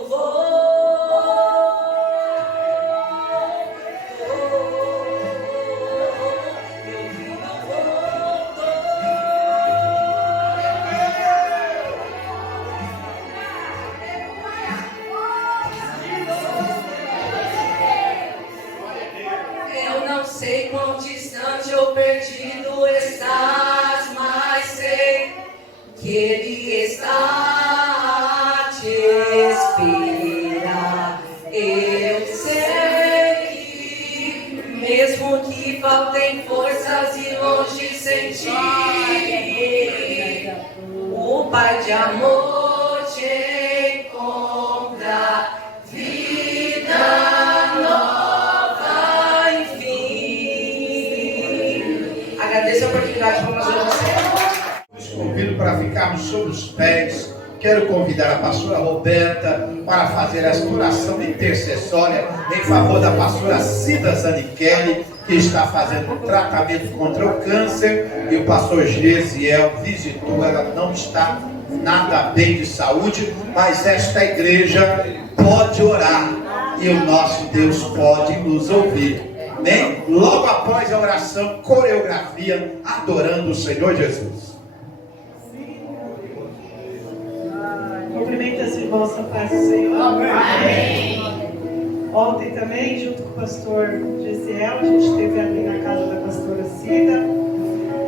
eu não sei quão distante ou perdido estás, mas sei que Ele está a te esperar. Eu sei que, mesmo que faltem forças e longe sem ti, o Pai de amor te encontra, vida nova, enfim. Agradeço a oportunidade para nós orarmos. Os convido para ficarmos sobre os pés. Quero convidar a pastora Roberta para fazer esta oração intercessória em favor da pastora Cida Zanichelli, que está fazendo um tratamento contra o câncer, e o pastor Gesiel visitou. Ela não está nada bem de saúde, mas esta igreja pode orar e o nosso Deus pode nos ouvir. Amém? Logo após a oração, coreografia, adorando o Senhor Jesus. Cumprimento as irmãos a paz do Senhor. Amém. Ontem também, junto com o pastor Gesiel, a gente esteve ali na casa da pastora Cida.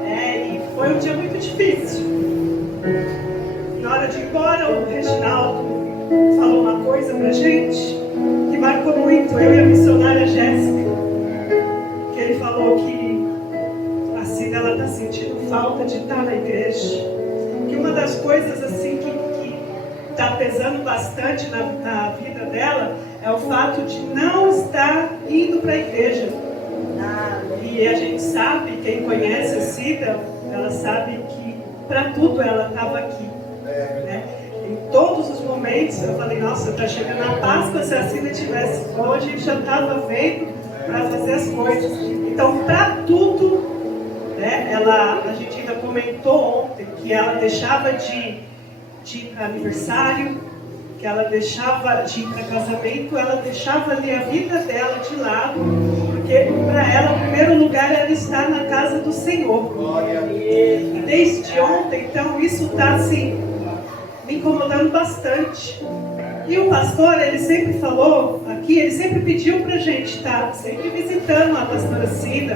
E foi um dia muito difícil. Na hora de ir embora, o Reginaldo falou uma coisa pra gente que marcou muito, eu e a missionária Jéssica. Que ele falou que a Cida está sentindo falta de estar na igreja. Que uma das coisas assim que está pesando bastante na vida dela é o fato de não estar indo para a igreja. E a gente sabe, quem conhece a Cida, ela sabe que para tudo ela estava aqui, né? Em todos os momentos eu falei, nossa, está chegando a Páscoa, se a Cida estivesse hoje, a gente já estava vendo para fazer as coisas. Então, para tudo, né, a gente ainda comentou ontem que ela deixava de ir para aniversário, que ela deixava de ir para casamento, ela deixava ali a vida dela de lado, porque para ela o primeiro lugar era estar na casa do Senhor. E desde ontem, então, isso está assim, me incomodando bastante. E o pastor, ele sempre falou aqui, ele sempre pediu para a gente estar sempre visitando a pastora Cida,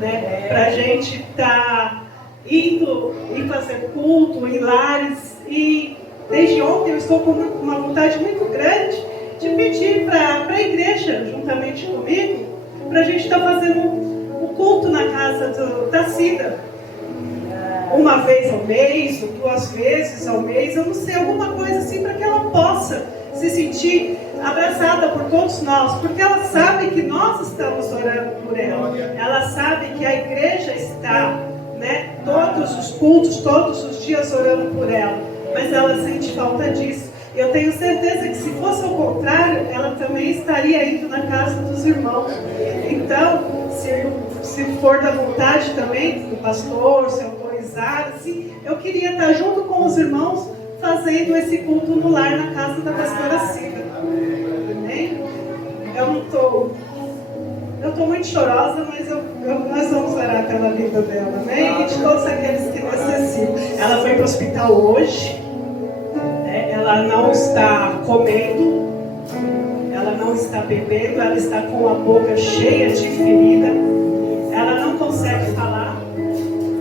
né, para a gente estar indo e fazer culto em lares. E desde ontem eu estou com uma vontade muito grande de pedir para a igreja, juntamente comigo, para a gente estar fazendo o culto na casa da Cida. Uma vez ao mês, ou 2 vezes ao mês, eu não sei, alguma coisa assim, para que ela possa se sentir abraçada por todos nós, porque ela sabe que nós estamos orando por ela. Ela sabe que a igreja está, né, todos os cultos, todos os dias orando por ela, mas ela sente falta disso. Eu tenho certeza que se fosse ao contrário, ela também estaria indo na casa dos irmãos. Então, se for da vontade também do pastor, se autorizar, assim, eu queria estar junto com os irmãos fazendo esse culto no lar na casa da pastora Cida. Amém? Eu estou muito chorosa, mas nós vamos orar pela vida dela, amém? E de todos aqueles que necessitam. Ela foi para o hospital hoje, né? Ela não está comendo, ela não está bebendo, ela está com a boca cheia de ferida, ela não consegue falar.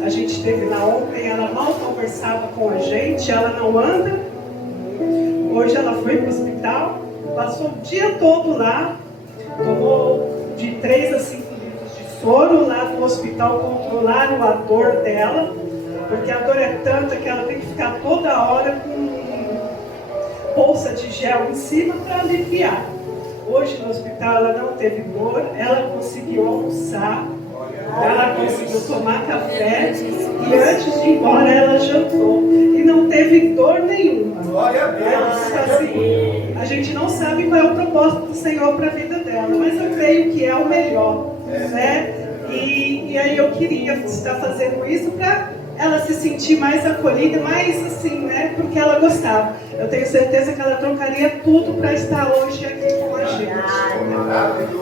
A gente esteve lá ontem, ela mal conversava com a gente, ela não anda. Hoje ela foi para o hospital, passou o dia todo lá, tomou de 3 a 5 litros de soro lá no hospital, controlaram a dor dela, porque a dor é tanta que ela tem que ficar toda hora bolsa de gel em cima para aliviar. Hoje no hospital ela não teve dor, ela conseguiu almoçar, ela conseguiu tomar café e antes de ir embora ela jantou e não teve dor nenhuma. Ela disse assim, a gente não sabe qual é o propósito do Senhor para a vida dela, mas eu creio que é o melhor, né? E aí eu queria estar fazendo isso para ela se sentir mais acolhida, mais assim, né? Porque ela gostava. Eu tenho certeza que ela trocaria tudo para estar hoje aqui com a gente.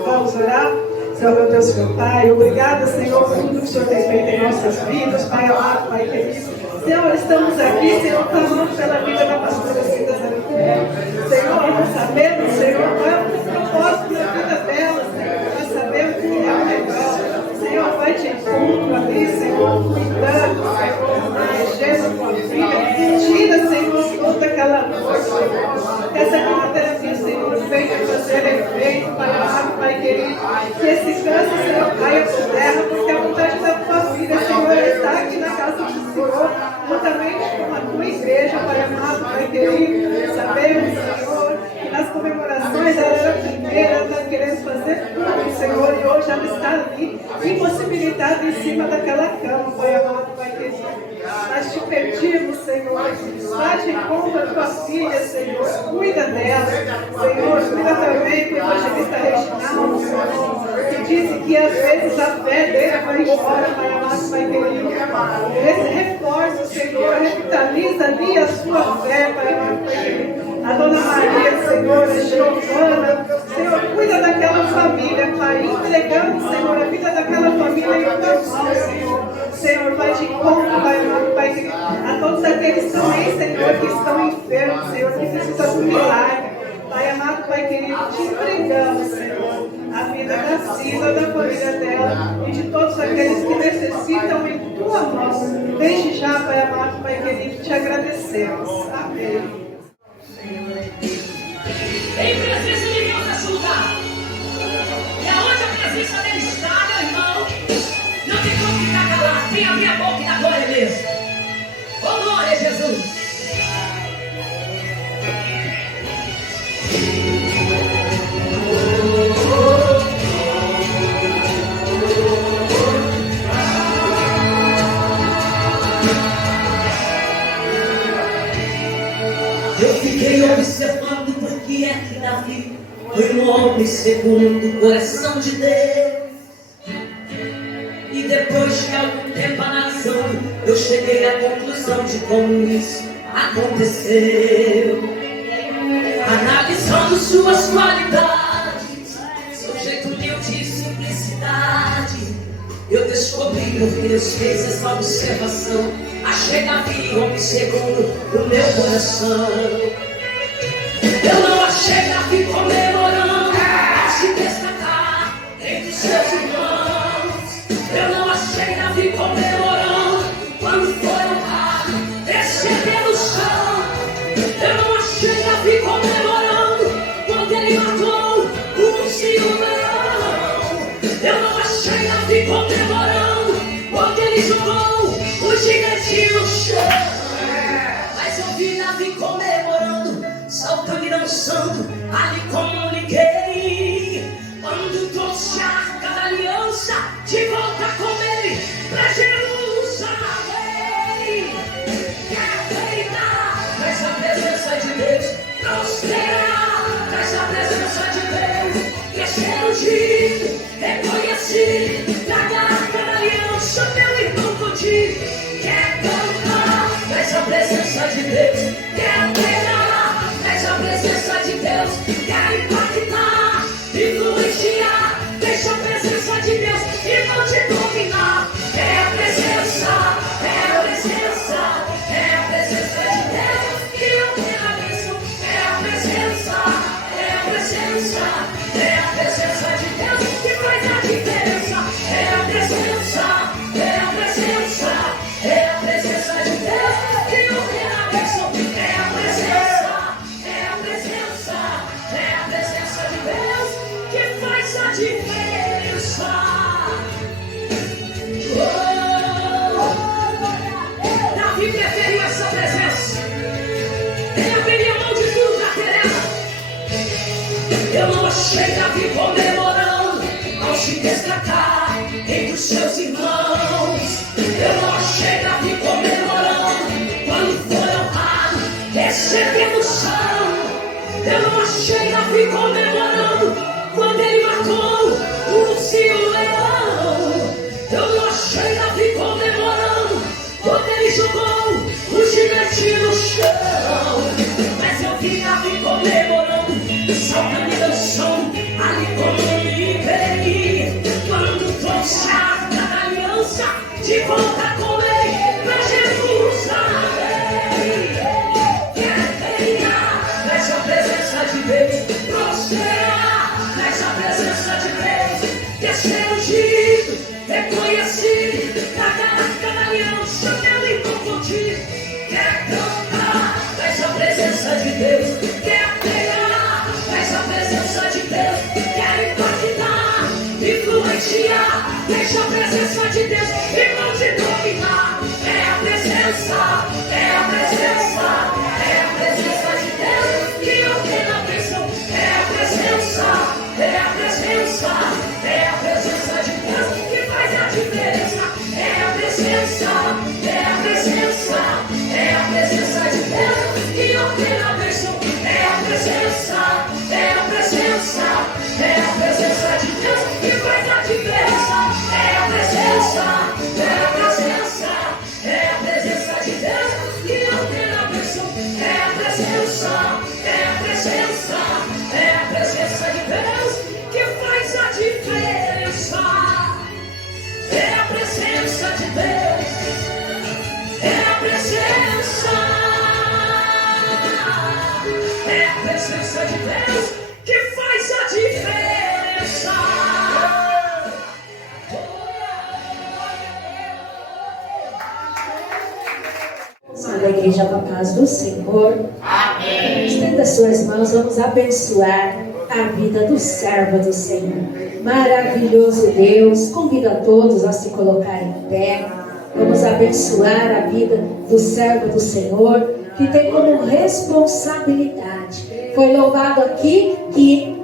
Vamos orar? Senhor, meu Deus, meu Pai, obrigada, Senhor, por tudo que o Senhor tem feito em nossas vidas, Pai amado, Pai querido. Senhor, estamos aqui, Senhor, clamando pela vida da pastora Cida Zanquera. Senhor, nós sabemos, Senhor, qual é o propósito da vida dela, Senhor, nós sabemos que é o melhor. Senhor, vai de encontro ali, Senhor, cuidando, Senhor, protegendo com a filha. Tira, Senhor, toda aquela dor, Senhor. Que essa quimioterapia, Senhor, venha fazer efeito, Pai amado, Pai querido. Que esse câncer, Senhor, caia por terra, porque a vontade da tua filha, Senhor, está aqui na casa do Senhor, juntamente com a tua igreja, Pai amado, Pai querido. Sabemos, Senhor, que nas comemorações ela era a primeira, nós queremos fazer tudo, Senhor, e hoje ela está ali, impossibilitada em cima daquela cama, Pai amado, Pai querido. Nós te pedimos, Senhor, faz de conta a tua filha, Senhor, cuida dela, Senhor, cuida também do evangelista Reginaldo, Senhor, que disse que às vezes a fé dele vai embora, Pai amado, Pai querido. Reforça, Senhor, revitaliza ali a sua fé, Pai amado, Pai querido. A Dona Maria, Senhor, a Giovana, Senhor, cuida daquela família, Pai, entregando, Senhor, a vida daquela família em tuas mãos, Senhor. Senhor, vai de encontro, Pai amado, Pai querido, a todos aqueles também, Senhor, que estão enfermos, Senhor, que precisam de um milagre. Pai amado, Pai querido, te entregamos, Senhor, a vida da Cida, da família dela e de todos aqueles que necessitam em tua mão. Desde já, Pai amado, Pai querido, te agradecemos. Amém. Em presença de Deus nesse lugar. E aonde a presença dele está, meu irmão, não tem como ficar calado. Tem que abrir a boca e dar glória mesmo. Oh, glória a Jesus. Eu fiquei observando porque é que Davi foi um homem segundo o coração de Deus. E depois de algum tempo analisando, eu cheguei à conclusão de como isso aconteceu. Analisando suas qualidades, seu jeito humilde e simplicidade, eu descobri que Deus fez essa observação. Achei Davi homem segundo o meu coração. Eu não achei Davi comemorando a se destacar entre seus irmãos. Eu não achei Davi comemorando quando foi honrado, descer pelo chão. Eu não achei Davi comemorando quando ele matou o Silvão. Eu não achei Davi comemorando quando ele jogou o gigante no chão. Mas eu vi Davi comemorando, saltando e dançando ali como ninguém, quando trouxe a arca da aliança de volta com ele pra Jerusalém. Quer reinar, traz a presença de Deus, prosperar, traz a presença de Deus, quer ser ungido, reconhecido, traga a arca da aliança, meu irmão contigo. Quer cantar, traz a presença de Deus, quer apelar, traz a presença de Deus, quer impactar, influenciar, deixa a presença de Deus e não te dominar. É a presença, é a presença, é a presença de Deus que eu quero a bênção. É a presença, é a presença, é a presença de Deus que faz a diferença. É a presença, é a presença, é a presença de Deus que eu quero a bênção. É a presença, é a presença, é a presença de Deus que faz a diferença. Davi preferiu essa presença. Ele abriria mão de tudo. vi comemorando ao se destacar entre os seus irmãos. Eu não achei Davi comemorando quando foi honrado, recebendo o chão. Eu não achei Davi comemorando quando ele matou o leão. Eu não achei Davi comemorando quando ele jogou o gigante no chão. Mas eu vi Davi comemorando, saltando e dançando ali como eu me quando trouxe a arca da aliança de volta com ele pra Jerusalém. Nessa presença de Deus, prosperar. Nessa presença de Deus, descer ungido, reconhecido, na arca da aliança, nela e confundido. Quer cantar nessa presença de Deus, quer pegar nessa presença de Deus, quer impactar, influenciar. Deixa a presença de Deus e não te dominar. É a presença, é a presença, é a presença de Deus que ordena a bênção. É a presença, é a presença, é a presença de Deus que faz a diferença. É a presença, é a presença, é a presença de Deus que ordena a bênção. É a presença, é a presença, é a presença de Deus que faz a diferença. É a presença, é a presença, é a presença de Deus que ordena a bênção. É a presença, é a presença, é a presença de Deus que faz a diferença. É a presença de Deus, é a presença, é a presença de Deus que faz a diferença. Da igreja com a paz do Senhor. Amém. Estenda suas mãos, vamos abençoar a vida do servo do Senhor. Maravilhoso Deus, convido a todos a se colocar em pé. Vamos abençoar a vida do servo do Senhor, que tem como responsabilidade. Foi louvado aqui que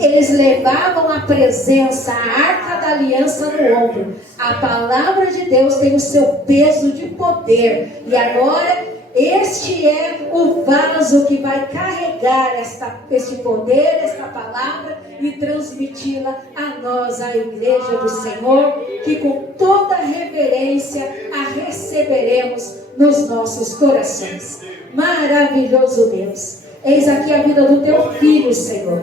eles levavam a presença, a arca da aliança no ombro. A palavra de Deus tem o seu peso de poder. E agora, este é o vaso que vai carregar este poder, esta palavra e transmiti-la a nós, a igreja do Senhor, que com toda reverência a receberemos nos nossos corações. Maravilhoso Deus. Eis aqui a vida do teu filho, Senhor.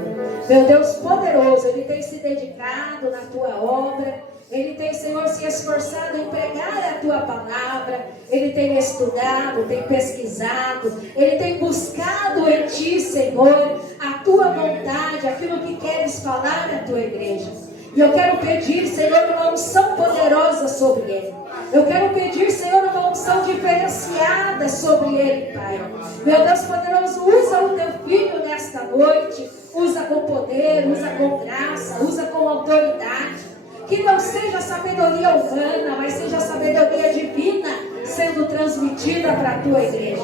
Meu Deus poderoso, ele tem se dedicado na tua obra. Ele tem, Senhor, se esforçado em pregar a tua palavra. Ele tem estudado, tem pesquisado. Ele tem buscado em ti, Senhor, a tua vontade, aquilo que queres falar à tua igreja. E eu quero pedir, Senhor, uma unção poderosa sobre ele. Eu quero pedir, Senhor, uma unção diferenciada sobre ele, Pai. Meu Deus poderoso, usa o teu filho nesta noite. Usa com poder, usa com graça, usa com autoridade. Que não seja sabedoria humana, mas seja sabedoria divina sendo transmitida para a tua igreja.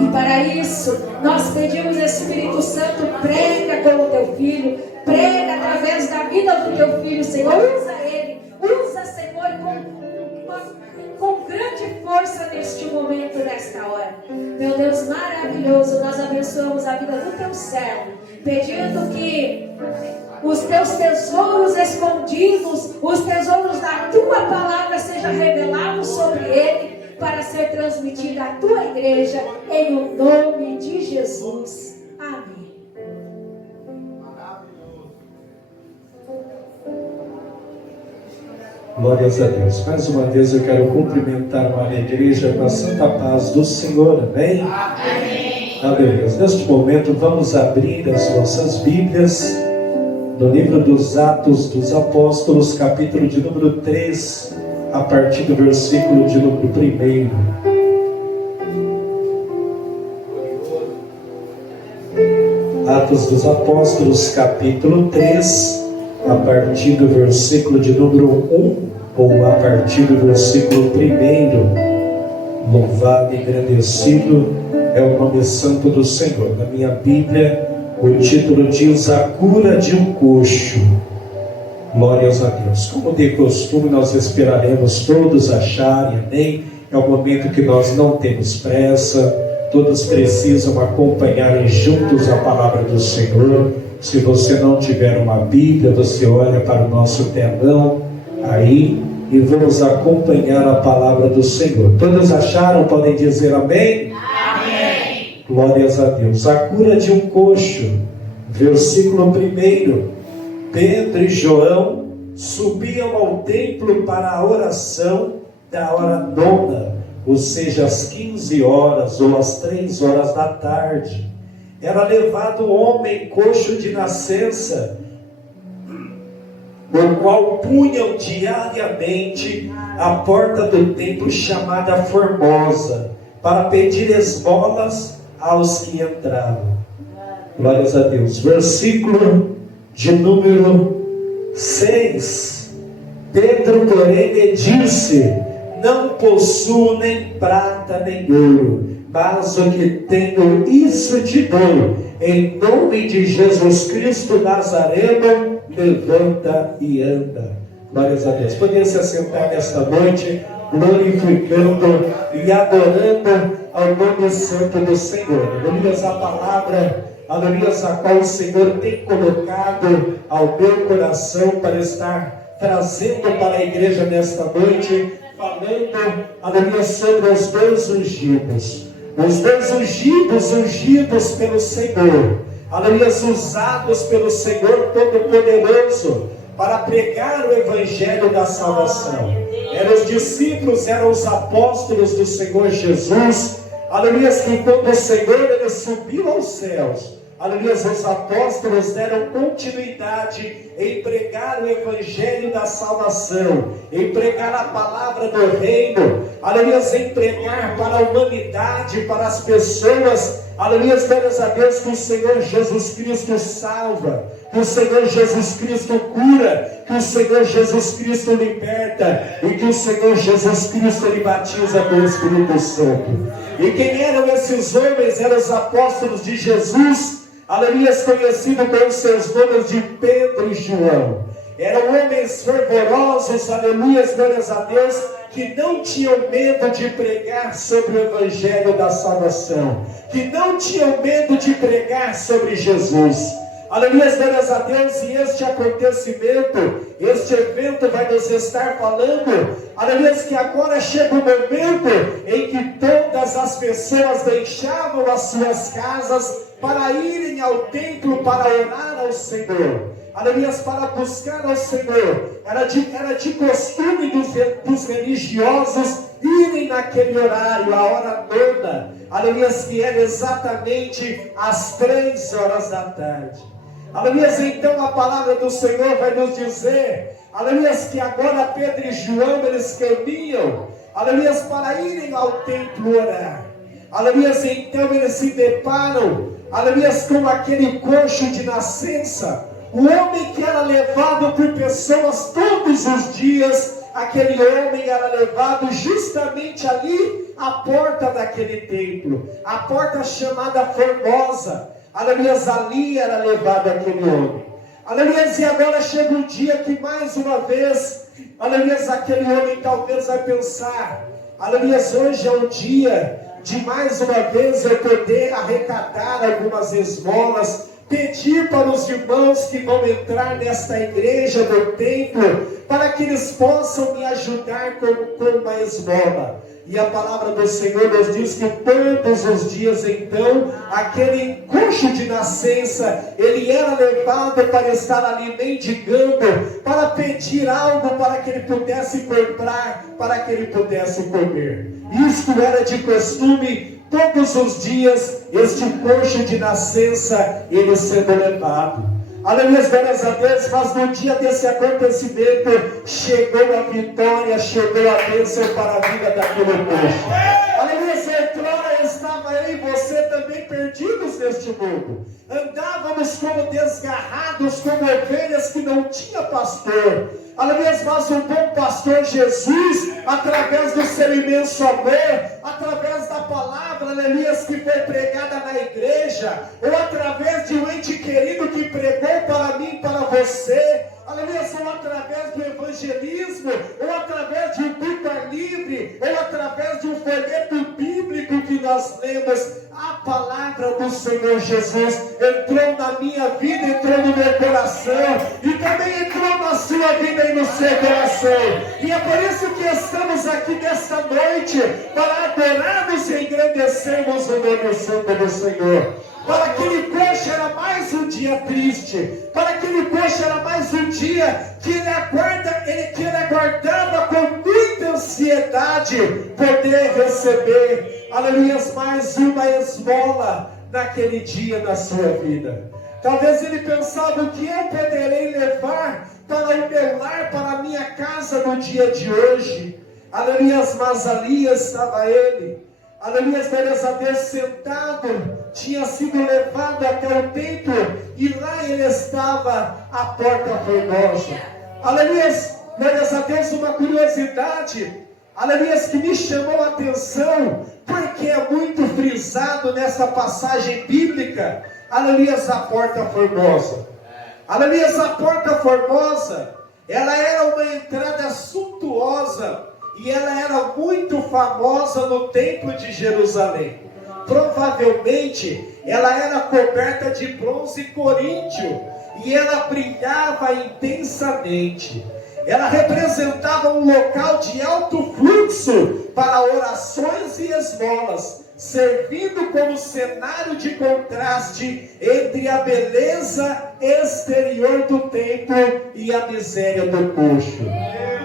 E para isso, nós pedimos, Espírito Santo, prega com o teu filho, prega através da vida do teu filho, Senhor. Usa ele, usa, Senhor, com grande força neste momento, nesta hora. Meu Deus maravilhoso, nós abençoamos a vida do teu servo, pedindo que os teus tesouros escondidos, os tesouros da tua palavra sejam revelados sobre ele, para ser transmitida à tua igreja, em o nome de Jesus. Amém. Glórias a Deus. Mais uma vez eu quero cumprimentar a igreja com a santa paz do Senhor. Amém? Amém. Aleluia. Neste momento vamos abrir as nossas Bíblias no livro dos Atos dos Apóstolos, capítulo de número 3, a partir do versículo de número 1. Atos dos Apóstolos, capítulo 3, a partir do versículo de número 1, ou a partir do versículo 1. Louvado e engrandecido é o nome santo do Senhor. Na minha Bíblia, O título diz: A Cura de um Coxo. Glórias a Deus. Como de costume, nós esperaremos todos acharem, amém? É o momento que nós não temos pressa, todos precisam acompanharem juntos a palavra do Senhor. Se você não tiver uma Bíblia, você olha para o nosso telão aí e vamos acompanhar a palavra do Senhor. Todos acharam? Podem dizer amém? Amém. Glórias a Deus. A cura de um coxo. Versículo 1. Pedro e João subiam ao templo para a oração da hora nona, ou seja, às 15 horas ou às 3 horas da tarde. Era levado um homem coxo de nascença, o qual punham diariamente a porta do templo chamada Formosa, para pedir esmolas aos que entravam. Glórias a Deus. Versículo de número 6. Pedro, porém, lhe disse: Não possuo nem prata nem ouro, mas o que tenho, isso te dou. Em nome de Jesus Cristo Nazareno, levanta e anda. Glórias a Deus. Poder se assentar nesta noite, glorificando e adorando ao nome santo do Senhor. Aleluia, a palavra, aleluia, a qual o Senhor tem colocado ao meu coração para estar trazendo para a igreja nesta noite, falando, aleluia, sobre os dois ungidos. Os dois ungidos pelo Senhor, aleluia, usados pelo Senhor Todo-Poderoso para pregar o Evangelho da salvação. Eram os discípulos, eram os apóstolos do Senhor Jesus, aleluia, que quando o Senhor ele subiu aos céus, aleluia, os apóstolos deram continuidade em pregar o Evangelho da salvação, em pregar a palavra do reino, aleluia, em pregar para a humanidade, para as pessoas, aleluia, glórias a Deus, que o Senhor Jesus Cristo salva, que o Senhor Jesus Cristo cura, que o Senhor Jesus Cristo liberta, e que o Senhor Jesus Cristo ele batiza com o Espírito Santo. E quem eram esses homens? Eram os apóstolos de Jesus, aleluia, conhecido pelos seus nomes de Pedro e João. Eram homens fervorosos, aleluia, glórias a Deus, que não tinham medo de pregar sobre o Evangelho da salvação, que não tinham medo de pregar sobre Jesus. Aleluia, glórias a Deus. E este acontecimento, este evento vai nos estar falando, aleluia, que agora chega o momento em que todas as pessoas deixavam as suas casas para irem ao templo para orar ao Senhor, aleluia, para buscar ao Senhor. Era de costume dos religiosos irem naquele horário, a hora nona, aleluia, que era exatamente às 3 horas da tarde. Aleluia, então a palavra do Senhor vai nos dizer, aleluia, que agora Pedro e João eles caminham, aleluia, para irem ao templo orar. Aleluia, então eles se deparam, aleluia, com aquele coxo de nascença, o homem que era levado por pessoas todos os dias. Aquele homem era levado justamente ali à porta daquele templo, a porta chamada Formosa. Aleluia, ali era levado aquele homem. Aleluia, e agora chega um dia que mais uma vez, aleluia, aquele homem talvez vai pensar, aleluia, hoje é um dia de mais uma vez eu poder arrecadar algumas esmolas, pedir para os irmãos que vão entrar nesta igreja do templo, para que eles possam me ajudar com uma esmola. E a palavra do Senhor nos diz que todos os dias, então, aquele coxo de nascença, ele era levado para estar ali mendigando, para pedir algo para que ele pudesse comprar, para que ele pudesse comer. Isto era de costume, todos os dias, este coxo de nascença, ele sendo levado. Aleluia, glórias a Deus, mas no dia desse acontecimento, chegou a vitória, chegou a bênção para a vida daquele coxo. Aleluia, outrora estava eu e você também perdidos neste mundo. Andávamos como desgarrados, como ovelhas que não tinha pastor. Aleluia, mas o bom pastor Jesus, através do seu imenso amor, através da palavra, aleluia, que foi pregada na igreja, igreja, ou através de um ente querido que pregou para mim, para você, aleluia, ou através do evangelismo, ou através de um culto livre, ou através de um folheto bíblico que nós lemos, a palavra do Senhor Jesus entrou na minha vida, entrou no meu coração, e também entrou na sua vida e no seu coração. E é por isso que estamos aqui nesta noite, para adorarmos e engrandecermos o nome santo do Senhor. Para aquele coxo era mais um dia triste, para aquele coxo era mais um dia que ele aguardava com muita ansiedade poder receber, aleluia, mais uma esmola naquele dia na sua vida. Talvez ele pensava: o que eu poderei levar para o meu lar, para a minha casa no dia de hoje? Aleluia, mas ali estava ele. Aleluia, glórias a Deus, sentado, tinha sido levado até o templo, e lá ele estava, a porta formosa. Aleluia, glórias a Deus, uma curiosidade, aleluia, que me chamou a atenção, porque é muito frisado nessa passagem bíblica, aleluia, a porta formosa. Aleluia, a porta formosa, ela era uma entrada suntuosa, e ela era muito famosa no templo de Jerusalém. Provavelmente ela era coberta de bronze coríntio, e ela brilhava intensamente. Ela representava um local de alto fluxo para orações e esmolas, servindo como cenário de contraste entre a beleza exterior do templo e a miséria do coxo.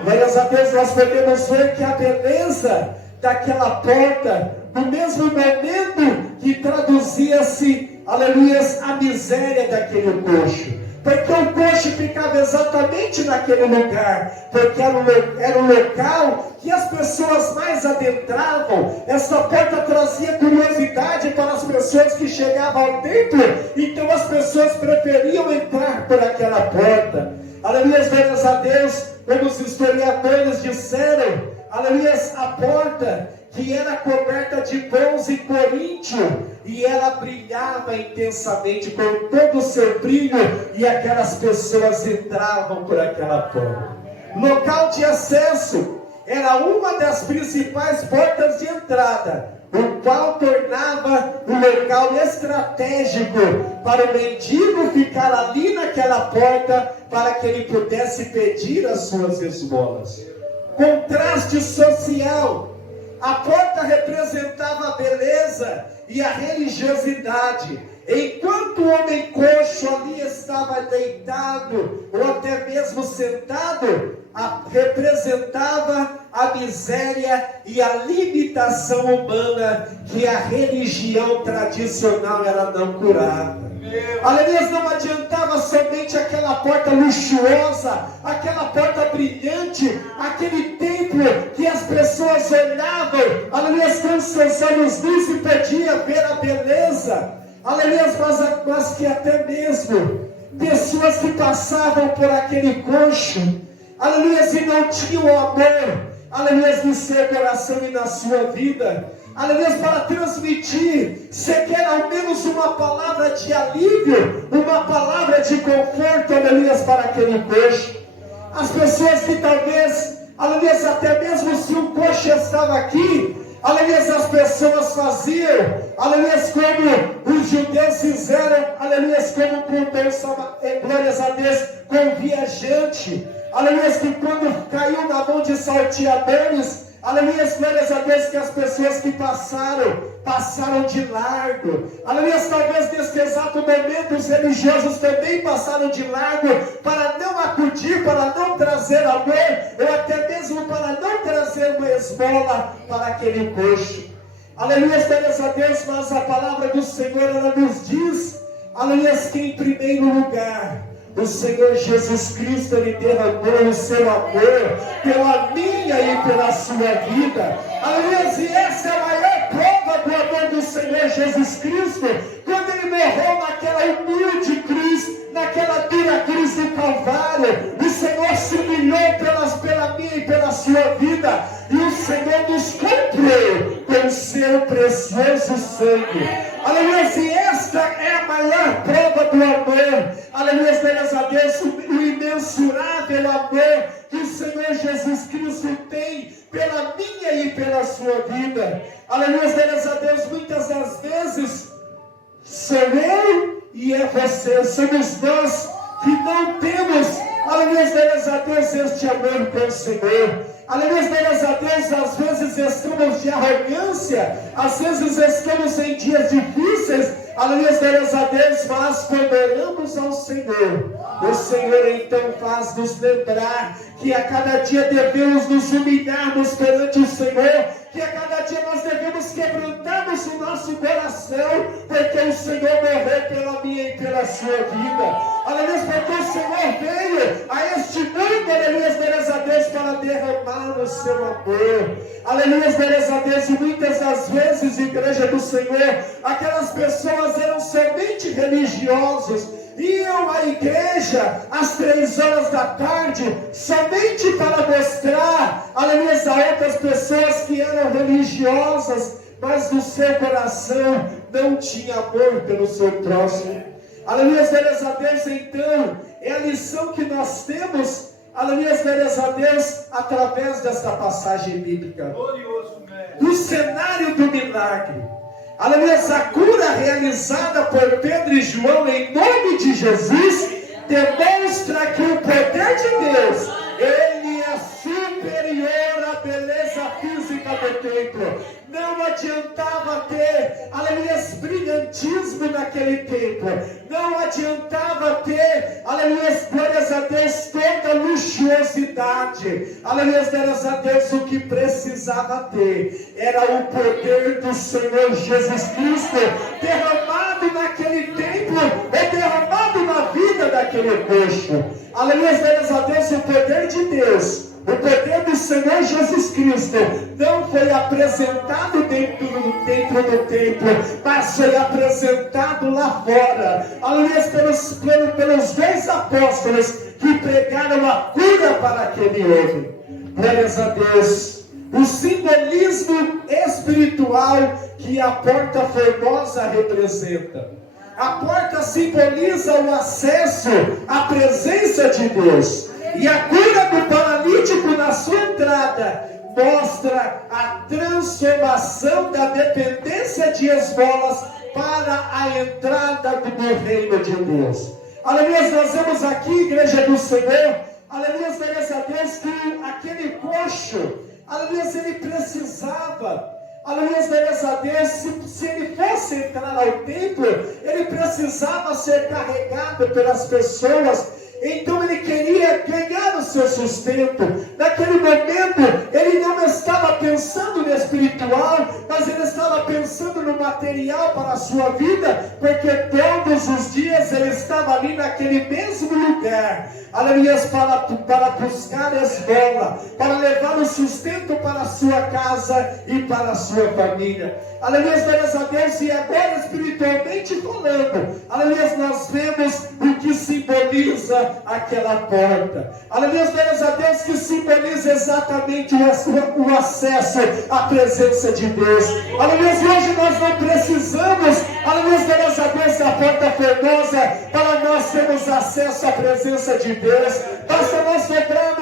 Glórias a Deus, nós podemos ver que a beleza daquela porta, no mesmo momento que traduzia-se, aleluia, a miséria daquele coxo. Porque o coxo ficava exatamente naquele lugar, porque era um local que as pessoas mais adentravam. Essa porta trazia curiosidade para as pessoas que chegavam ao templo, então as pessoas preferiam entrar por aquela porta. Aleluia, glórias a Deus, como os historiadores disseram, aleluia, a porta que era coberta de bronze coríntio, e ela brilhava intensamente com todo o seu brilho, e aquelas pessoas entravam por aquela porta. Local de acesso era uma das principais portas de entrada, o qual tornava um local estratégico para o mendigo ficar ali naquela porta, para que ele pudesse pedir as suas esmolas. Contraste social. A porta representava a beleza e a religiosidade, enquanto o homem coxo ali estava deitado ou até mesmo sentado, representava a miséria e a limitação humana que a religião tradicional ela não curava. Aleluia, não adiantava somente aquela porta luxuosa, aquela porta brilhante, aquele templo que as pessoas olhavam, aleluia, com seus olhos nus e podiam ver a beleza, aleluia, mas que até mesmo pessoas que passavam por aquele coxo, aleluia, e não tinham o amor, aleluia, no seu coração e na sua vida, aleluia, para transmitir sequer ao menos uma palavra de alívio, uma palavra de conforto, aleluia, para aquele coxo. As pessoas que talvez, aleluia, até mesmo se um coxo estava aqui, aleluia, as pessoas faziam, aleluia, como os judeus fizeram, aleluia, como glórias a Deus, com viajante, aleluia, que quando caiu na mão de salteadores, aleluia, glórias a Deus, que as pessoas que passaram de largo. Aleluia, talvez neste exato momento os religiosos também passaram de largo para não acudir, para não trazer amor, ou até mesmo para não trazer uma esmola para aquele coxo. Aleluia, glórias a Deus, mas a palavra do Senhor ela nos diz, aleluia, que em primeiro lugar o Senhor Jesus Cristo, Ele derramou o seu amor pela minha e pela sua vida. Aleluia, e essa é a maior prova do amor do Senhor Jesus Cristo, quando Ele morreu naquela humilde cruz, naquela dura cruz do Calvário. O Senhor se humilhou pela minha e pela sua vida, e o Senhor nos comprou com o seu precioso sangue. Aleluia, e essa esta é a maior prova do amor. Aleluia, glórias a Deus, o imensurável amor que o Senhor Jesus Cristo tem pela minha e pela sua vida. Aleluia, glórias a Deus, muitas das vezes sou eu e é você, somos nós que não temos, aleluia, glórias a Deus, este amor pelo Senhor. Aleluia, glórias a Deus, às vezes estamos de arrogância, às vezes estamos em dias difíceis, aleluia, glórias a Deus, mas quando oramos ao Senhor, o Senhor então faz nos lembrar que a cada dia devemos nos humilharmos perante o Senhor, que a cada dia nós devemos quebrantarmos o nosso coração, porque o Senhor morreu pela minha e pela sua vida. Aleluia, porque o Senhor veio a este mundo, aleluia, glórias a Deus, para derramar o seu amor. Aleluia, glórias a Deus, e muitas das vezes, igreja do Senhor, aquelas pessoas eram somente religiosos, iam à igreja às 3 horas da tarde, somente para mostrar, aleluia, a outras pessoas que eram religiosas, mas no seu coração não tinha amor pelo seu próximo. Aleluia, glórias a Deus, então, é a lição que nós temos, aleluia, glórias a Deus, através desta passagem bíblica. O cenário do milagre. Aleluia, a cura realizada por Pedro e João em nome de Jesus demonstra que o poder de Deus, ele é superior à beleza física do templo. Não adiantava ter, aleluia, brilhantismo naquele templo. Não adiantava ter, aleluia, glórias a Deus, toda luxuosidade. Aleluia, glórias a Deus, o que precisava ter era o poder do Senhor Jesus Cristo derramado naquele templo, ou derramado na vida daquele coxo. Aleluia, glórias a Deus, o poder de Deus, o poder do Senhor Jesus Cristo não foi apresentado dentro do templo, mas foi apresentado lá fora. Aleluia, pelos 2 apóstolos que pregaram a cura para aquele homem. Glórias a Deus. O simbolismo espiritual que a porta formosa representa. A porta simboliza o acesso à presença de Deus. E a cura do paralítico na sua entrada mostra a transformação da dependência de esmolas para a entrada do reino de Deus. Aleluia, nós vemos aqui, igreja do Senhor, aleluia, glórias a Deus, que aquele coxo, aleluia, ele precisava, aleluia, glórias a Deus, se ele fosse entrar ao templo, ele precisava ser carregado pelas pessoas. Então ele queria ganhar o seu sustento. Naquele momento ele não estava pensando no espiritual, mas ele estava pensando no material para a sua vida, porque todos os dias ele estava ali naquele mesmo lugar, aleluia, para buscar esmola, para levar o sustento para a sua casa e para a sua família. Aleluia, glórias a Deus. E agora, espiritualmente falando, aleluia, nós vemos o que simboliza aquela porta. Aleluia, glórias a Deus, que simboliza exatamente o acesso à presença de Deus. Aleluia, hoje nós não precisamos, aleluia, glórias a Deus, da porta formosa para nós termos acesso à presença de Deus. Basta nós dobrar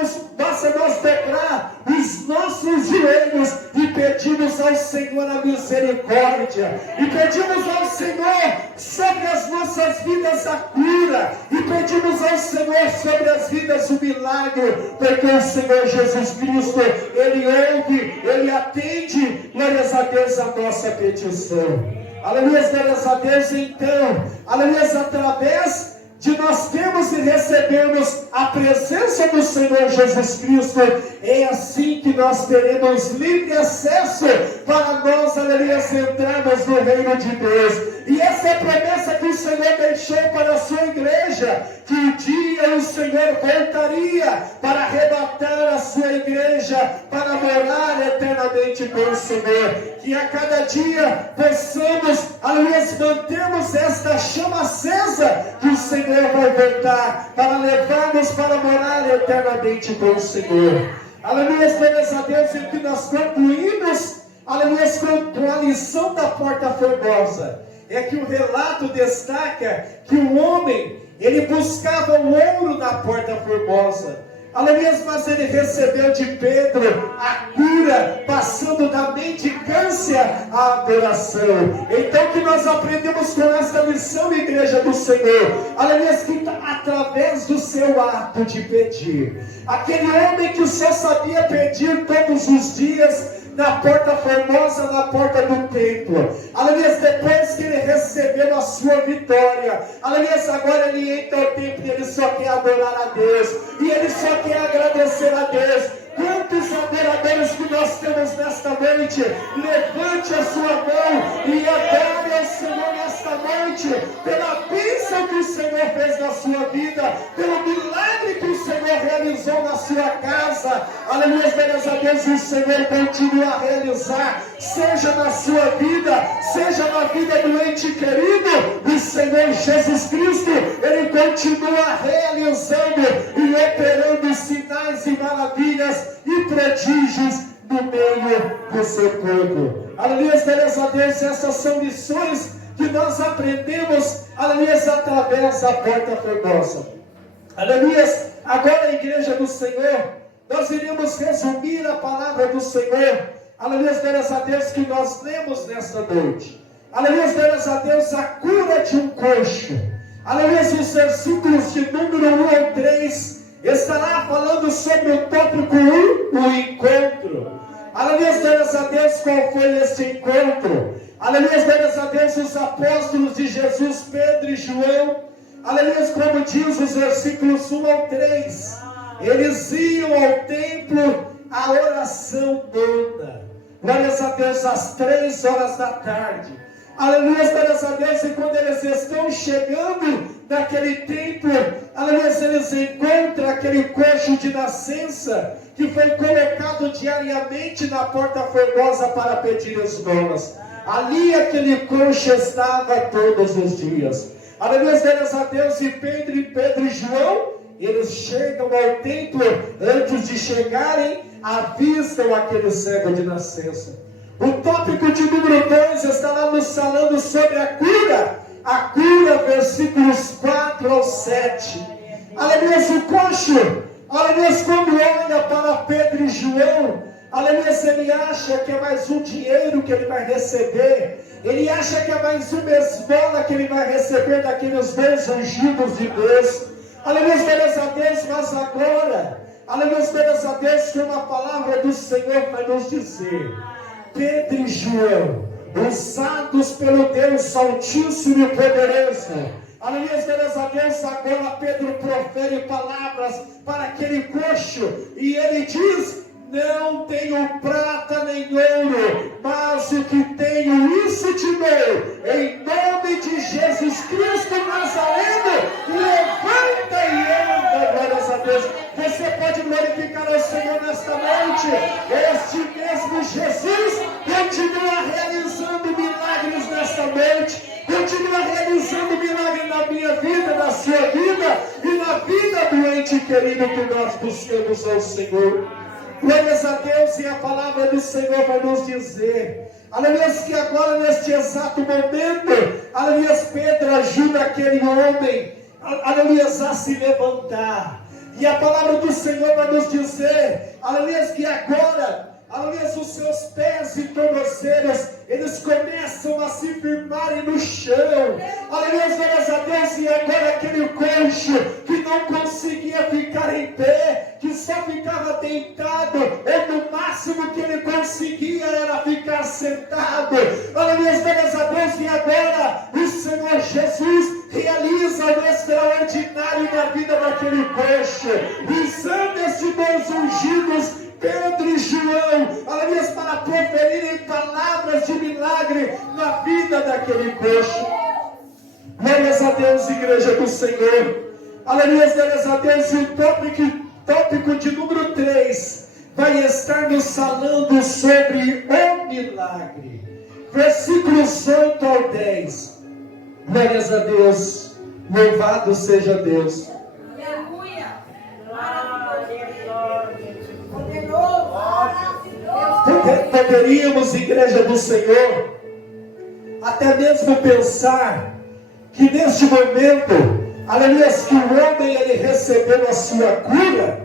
os nossos joelhos e pedirmos ao Senhor a misericórdia, e pedimos ao Senhor sobre as nossas vidas a cura, e pedimos ao Senhor sobre as vidas o milagre, porque o Senhor Jesus Cristo, Ele ouve, Ele atende, glórias a Deus, a nossa petição. Aleluia, glórias a Deus. Então, aleluia, através de nós termos e recebermos a presença do Senhor Jesus Cristo, é assim que nós teremos livre acesso para nós, aleluia, entrarmos no reino de Deus. E essa é a promessa que o Senhor deixou para a sua igreja, que um dia o Senhor voltaria para arrebatar a sua igreja, para morar eternamente com o Senhor. Que a cada dia possamos, aleluia, mantermos esta chama acesa, que o Senhor vai voltar para levar-nos para morar eternamente com o Senhor. Aleluia, glórias a Deus. E que nós concluímos, aleluia, com a lição da porta formosa. é que o relato destaca que o homem, ele buscava o ouro na Porta Formosa. Aleluia, mas ele recebeu de Pedro a cura, passando da mendicância à adoração. Então, o que nós aprendemos com esta lição, igreja do Senhor? Aleluia, que através do seu ato de pedir, aquele homem que só sabia pedir todos os dias, na Porta Formosa, na porta do templo. Aleluia, depois que ele recebeu a sua vitória, aleluia, agora ele entra ao templo e ele só quer adorar a Deus, e ele só quer agradecer a Deus. Quantos adoradores que nós temos nesta noite? Levante a sua mão e adore ao Senhor nesta noite, pela bênção que o Senhor fez na sua vida, pelo milagre que o Senhor realizou na sua casa. Aleluia, graças a Deus, o Senhor continua a realizar, seja na sua vida, seja na vida do ente querido. O Senhor Jesus Cristo, Ele continua realizando e operando sinais e maravilhas e prodígios no meio do seu povo. Aleluia, graças a Deus, essas são lições que nós aprendemos, aleluia, através da Porta Formosa. Aleluia, agora a igreja do Senhor, nós iremos resumir a palavra do Senhor, aleluia, graças a Deus, que nós lemos nesta noite. Aleluia, graças a Deus, a cura de um coxo. Aleluia, os versículos de número 1 ao 3 estará falando sobre o tópico 1, o encontro. Aleluia, graças a Deus, qual foi esse encontro? Aleluia, graças a Deus, os apóstolos de Jesus, Pedro e João, aleluia, como diz os versículos 1 ao 3, eles iam ao templo a oração nona. Glórias a Deus, às 3 horas da tarde. Aleluia, glórias a Deus, e quando eles estão chegando naquele templo, aleluia, eles encontram aquele coxo de nascença que foi colocado diariamente na Porta Formosa para pedir esmolas. Ali aquele coxo estava todos os dias. Aleluia, glórias a Deus, e Pedro e João, eles chegam ao templo, antes de chegarem, avistam aquele cego de nascença. O tópico de número 2 estará nos falando sobre a cura, versículos 4 ao 7. Aleluia, o coxo, aleluia, quando olha para Pedro e João, aleluia, ele acha que é mais um dinheiro que ele vai receber, ele acha que é mais uma esmola que ele vai receber daqueles bens ungidos de Deus. Aleluia, graças a Deus, mas agora, aleluia, graças a Deus, como a palavra do Senhor vai nos dizer, Pedro e João, usados pelo Deus Altíssimo e Poderoso, aleluia, graças a Deus, agora Pedro profere palavras para aquele coxo, e ele diz, não tenho prata nem ouro, mas o que tenho, isso te dou, em nome de Jesus Cristo Nazareno, levanta e anda, glórias a Deus. Você pode glorificar ao Senhor nesta noite. Este mesmo Jesus continua realizando milagres nesta noite, continua realizando milagres na minha vida, na sua vida e na vida do ente querido que nós buscamos ao Senhor. Glórias a Deus, e a palavra do Senhor vai nos dizer, aleluia, que agora neste exato momento, aleluia, Pedro ajuda aquele homem, aleluia, a se levantar, e a palavra do Senhor vai nos dizer, aleluia, que agora, aleluia, os seus pés e tornozelos, eles começam a se firmarem no chão, aleluia, glórias a Deus, e agora aquele coxo que não conseguia ficar em pé, que só ficava deitado, ou no máximo que ele conseguia era ficar sentado, aleluia, glórias a Deus, e agora o Senhor Jesus realiza o extraordinário na vida daquele coxo, usando esses dois ungidos, Pedro e João, aleluia, para proferirem palavras de milagre na vida daquele coxo. Glórias a Deus, igreja do Senhor. Aleluia, glórias a Deus. E o tópico de número 3 vai estar nos falando sobre o milagre. Versículos 8 ao 10. Glórias a Deus. Louvado seja Deus. Poderíamos, igreja do Senhor, até mesmo pensar que neste momento, aleluia, que o homem ele recebeu a sua cura,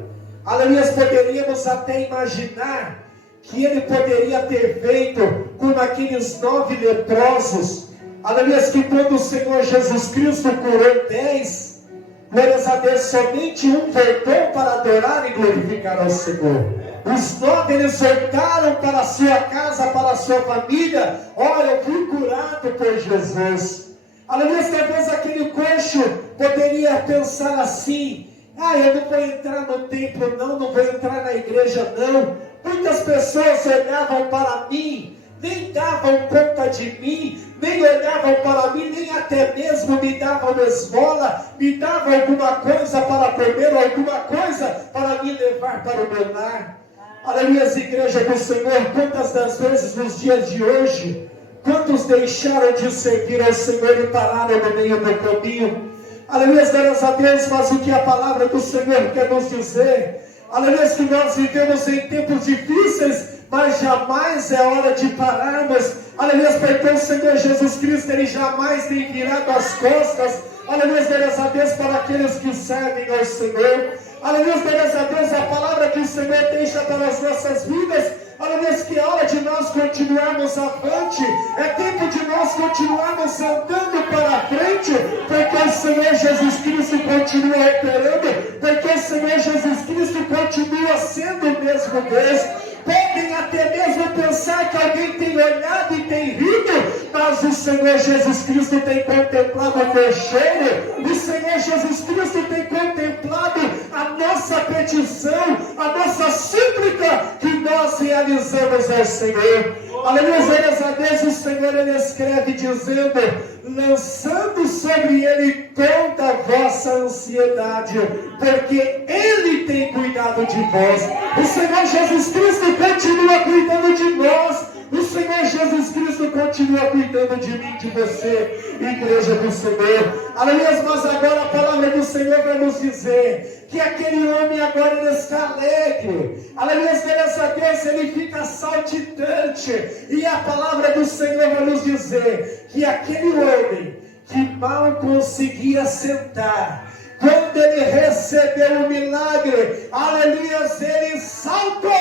aleluia, poderíamos até imaginar que ele poderia ter feito como aqueles 9 leprosos, aleluia, que quando o Senhor Jesus Cristo curou 10, glórias a Deus, somente um voltou para adorar e glorificar ao Senhor. Os 9 eles voltaram para a sua casa, para a sua família. Olha, eu fui curado por Jesus. Aleluia, talvez aquele coxo poderia pensar assim: eu não vou entrar no templo não vou entrar na igreja não. Muitas pessoas olhavam para mim, nem davam conta de mim, nem olhavam para mim, nem até mesmo me davam esmola, me davam alguma coisa para comer, alguma coisa para me levar para o meu lar. Aleluia, igreja do Senhor, quantas das vezes nos dias de hoje, quantos deixaram de servir ao Senhor e pararam no meio do caminho? Aleluia, graças a Deus, mas o que a palavra do Senhor quer nos dizer? Aleluia, que nós vivemos em tempos difíceis, mas jamais é hora de pararmos. Aleluia, porque o Senhor Jesus Cristo, Ele jamais tem virado as costas. Aleluia, graças a Deus, para aqueles que servem ao Senhor. Aleluia, graças a Deus, a palavra que o Senhor deixa para as nossas vidas. Aleluia, que é hora de nós continuarmos avante, é tempo de nós continuarmos andando para a frente, porque o Senhor Jesus Cristo continua operando, porque o Senhor Jesus Cristo continua sendo o mesmo Deus. Podem até mesmo pensar que alguém tem olhado e tem rido, mas o Senhor Jesus Cristo tem contemplado o teu choro, o Senhor Jesus Cristo tem contemplado a nossa petição, a nossa súplica que nós realizamos ao Senhor. Aleluia, graças a Deus, o Senhor ele escreve dizendo: lançando sobre Ele toda a vossa ansiedade, porque Ele tem cuidado de vós. O Senhor Jesus Cristo continua cuidando de nós. O Senhor Jesus Cristo continua cuidando de mim, de você, igreja do Senhor. Aleluia, mas agora a palavra do Senhor vai nos dizer que aquele homem agora ele está alegre. Aleluia, graças a Deus, ele fica saltitante. E a palavra do Senhor vai nos dizer que aquele homem que mal conseguia sentar, quando ele recebeu o milagre, aleluia, ele saltou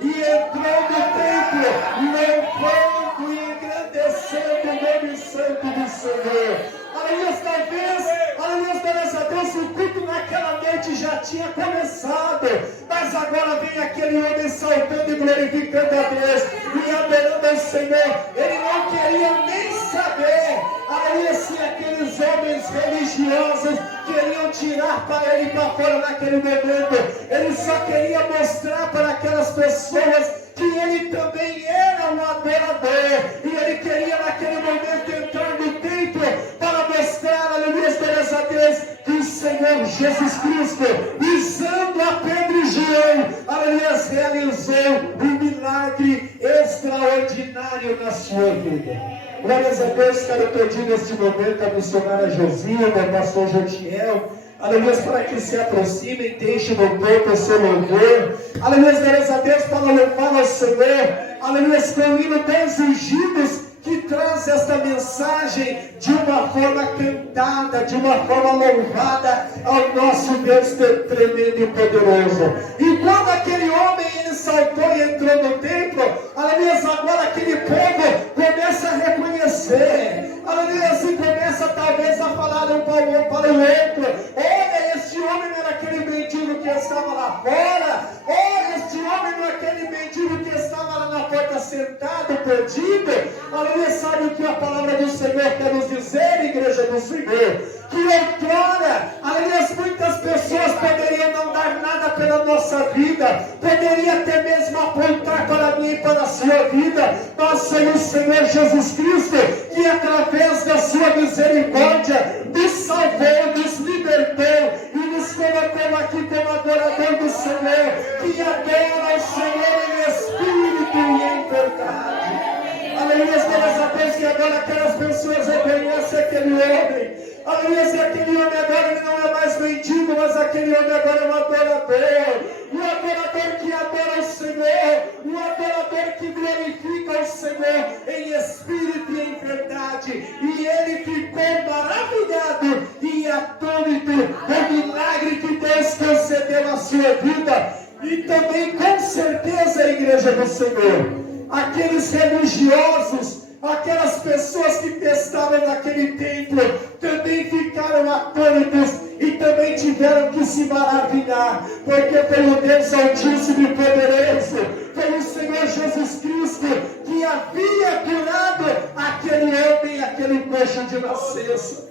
e entrou no templo, louvando e engrandecendo o nome santo do Senhor. Aleluia, talvez, aleluia, graças a Deus, o culto naquela noite já tinha começado, mas agora vem aquele homem saltando e glorificando a Deus e adorando ao Senhor. Ele não queria nem saber, aleluia, se aqueles homens religiosos queriam tirar para ele para fora naquele momento. Ele só queria mostrar para aquelas pessoas que ele também era um adorador, e ele queria naquele momento entrar no templo para mostrar, aleluia, graças a Deus, que o Senhor Jesus Cristo, usando a Pedro e João, aleluia, realizou um milagre extraordinário na sua vida. Glórias a Deus, quero pedir neste momento a missionária Josilda, ao pastor Jotiel, aleluia, para que se aproximem, deixem no topo o seu louvor, aleluia, glórias a Deus, para louvar ao Senhor, aleluia, com o hino 10 ungidos, que traz esta mensagem de uma forma cantada, de uma forma louvada ao nosso Deus tremendo e poderoso. E quando aquele homem ele saltou e entrou no templo, aleluia, agora aquele povo começa a reconhecer, aleluia, e começa talvez a falar um para o outro: olha, este homem não era aquele mendigo que estava lá fora, olha, este homem não é aquele mendigo que estava lá na porta sentado, perdido. Aleluia, sabe o que a palavra do Senhor quer nos dizer, igreja do Senhor? Que outrora, aleluia, muitas pessoas poderiam não dar nada pela nossa vida, poderia até mesmo apontar para mim e para a sua vida, mas foi o Senhor Jesus Cristo que através da sua misericórdia nos salvou, nos libertou e nos colocou aqui como adorador do Senhor, que adora o Senhor em espírito e em verdade. Aleluia, graças a Deus, que agora aquelas pessoas reconhecem aquele homem Aleluia, aquele homem agora ele não é mais mendigo, mas aquele homem agora é um adorador. Um adorador que adora o Senhor, um adorador que glorifica o Senhor em espírito e em verdade. E ele ficou maravilhado e atônito com o milagre que Deus concedeu na sua vida. E também, com certeza, a igreja do Senhor, aqueles religiosos, aquelas pessoas que estavam naquele templo, também ficaram atônitos e também tiveram que se maravilhar, porque foi o Deus Altíssimo e Poderoso, foi o Senhor Jesus Cristo que havia curado aquele homem, aquele coxo de nascença.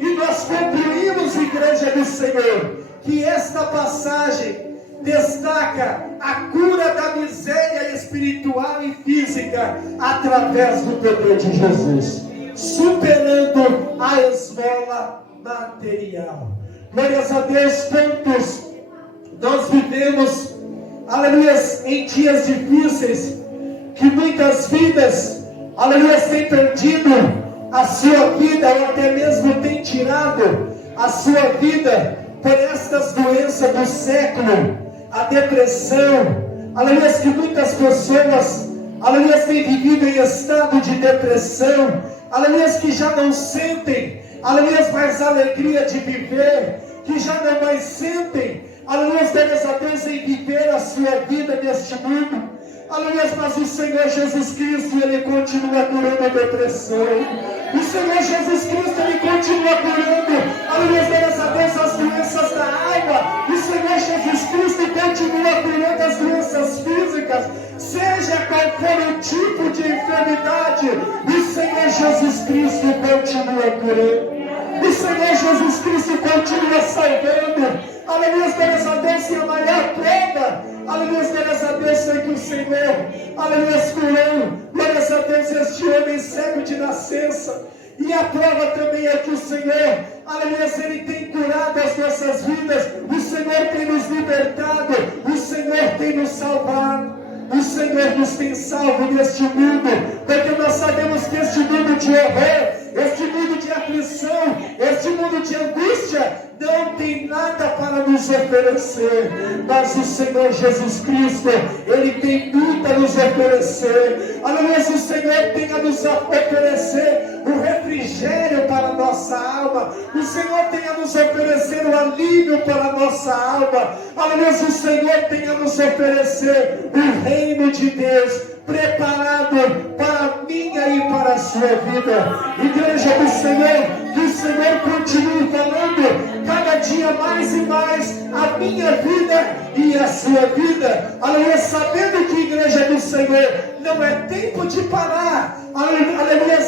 E nós concluímos, igreja do Senhor, que esta passagem destaca a cura da miséria espiritual e física através do poder de Jesus, superando a esmola material. Glórias a Deus, quantos nós vivemos, aleluia, em dias difíceis, que muitas vidas, aleluia, têm perdido a sua vida, ou até mesmo têm tirado a sua vida por estas doenças do século, a depressão, aleluia, que muitas pessoas, aleluia, têm vivido em estado de depressão, aleluia, que já não sentem, aleluia, mais alegria de viver, que já não mais sentem, aleluia, graças a Deus, em viver a sua vida neste mundo. Aleluia, mas o Senhor Jesus Cristo, Ele continua curando a depressão. O Senhor Jesus Cristo, Ele continua curando, aleluia, graças a Deus, as doenças da alma. O Senhor Jesus Cristo continua curando as doenças físicas, seja qual for o tipo de enfermidade. O Senhor Jesus Cristo continua curando. O Senhor Jesus Cristo continua salvando. Aleluia, graças a Deus, e a maior prova, aleluia, graças a Deus, foi que o Senhor, aleluia, curou, graças a Deus, este homem cego de nascença. E a prova também é que o Senhor, aleluia, Ele tem curado as nossas vidas, o Senhor tem nos libertado, o Senhor tem nos salvado. O Senhor nos tem salvo neste mundo, porque nós sabemos que este mundo de horror, este mundo de aflição, este mundo de angústia, não tem nada para nos oferecer, mas o Senhor Jesus Cristo, Ele tem muito a nos oferecer. Aleluia, o Senhor tem a nos oferecer o refrigério para a nossa alma, o Senhor tem a nos oferecer o alívio para a nossa alma. Aleluia, o Senhor tem a nos oferecer o reino de Deus preparado para a minha e para a sua vida. Igreja do Senhor, que o Senhor continue falando cada dia mais e mais a minha vida e a sua vida. Aleluia, sabendo que, igreja do Senhor, não é tempo de parar. Aleluia,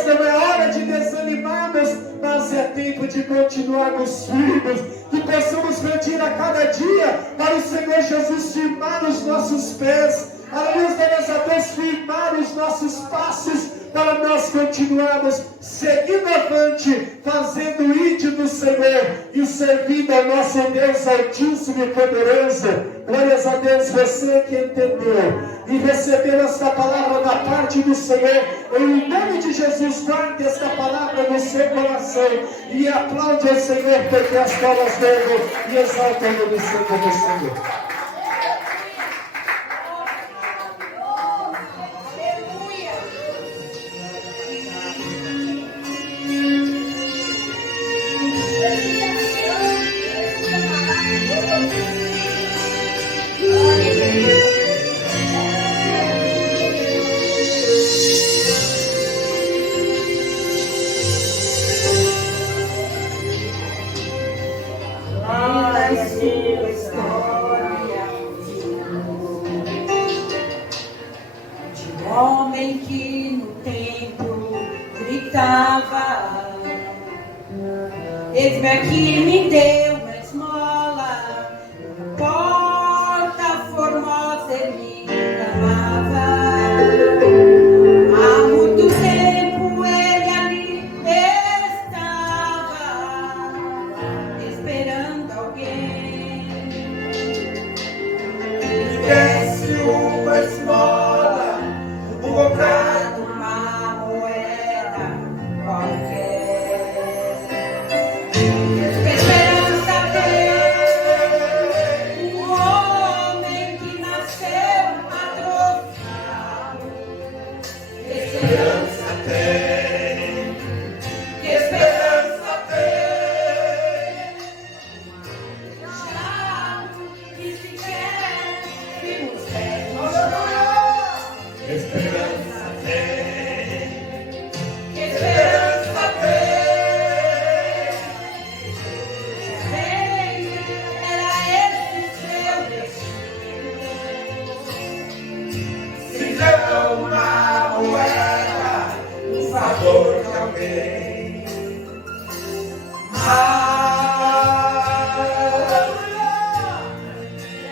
não é hora de desanimarmos, mas é tempo de continuarmos firmes, que possamos pedir a cada dia para o Senhor Jesus firmar os nossos pés. Aleluia, graças a Deus, firmar os nossos passos para nós continuarmos seguindo avante, fazendo o ídolo do Senhor e servindo ao nosso Deus Altíssimo e Poderoso. Glórias a Deus, você que entendeu e recebeu esta palavra da parte do Senhor, em nome de Jesus, guarde esta palavra no seu coração e aplaude ao Senhor, porque as palavras dele e exalta o nome santo do Senhor. Homem que no templo gritava: eis-me aqui, me deu uma esmola, porta formosa ele clamava. Há muito tempo ele ali estava, esperando alguém. Desce uma esmola, Comprar uma moeda qualquer.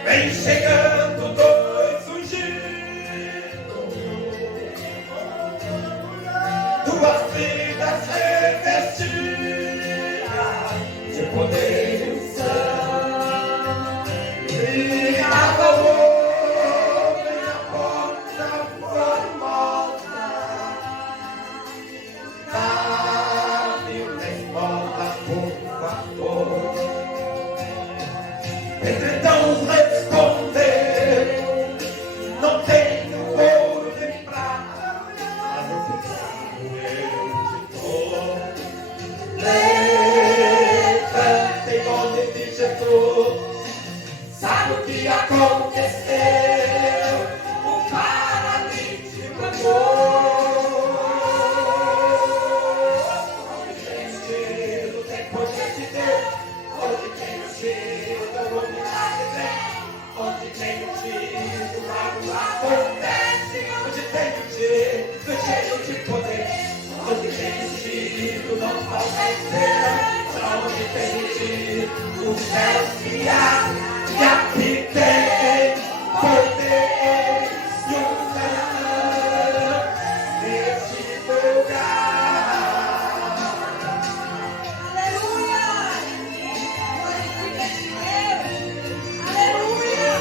Vem chegando dois ungidos, duas vidas revestidas de poder e unção. E a favor da porta formosa, dá-me uma esmola, por favor. Então respondeu: não tenho ouro nem prata, mas eu te dou. Levanta em nome de Jesus. Sabe o que aconteceu? O paralítico andou. Onde tem o cheiro, tem poder de Deus. Onde tem o cheiro, onde tem o tiro, algo acontece. Onde tem o tiro, cheio de poder. Onde tem o tiro, não falta esperança. Onde tem o tiro, o céu se abre. E aqui tem poder e unção neste lugar. Aleluia! Glorifica-te, Deus! Aleluia!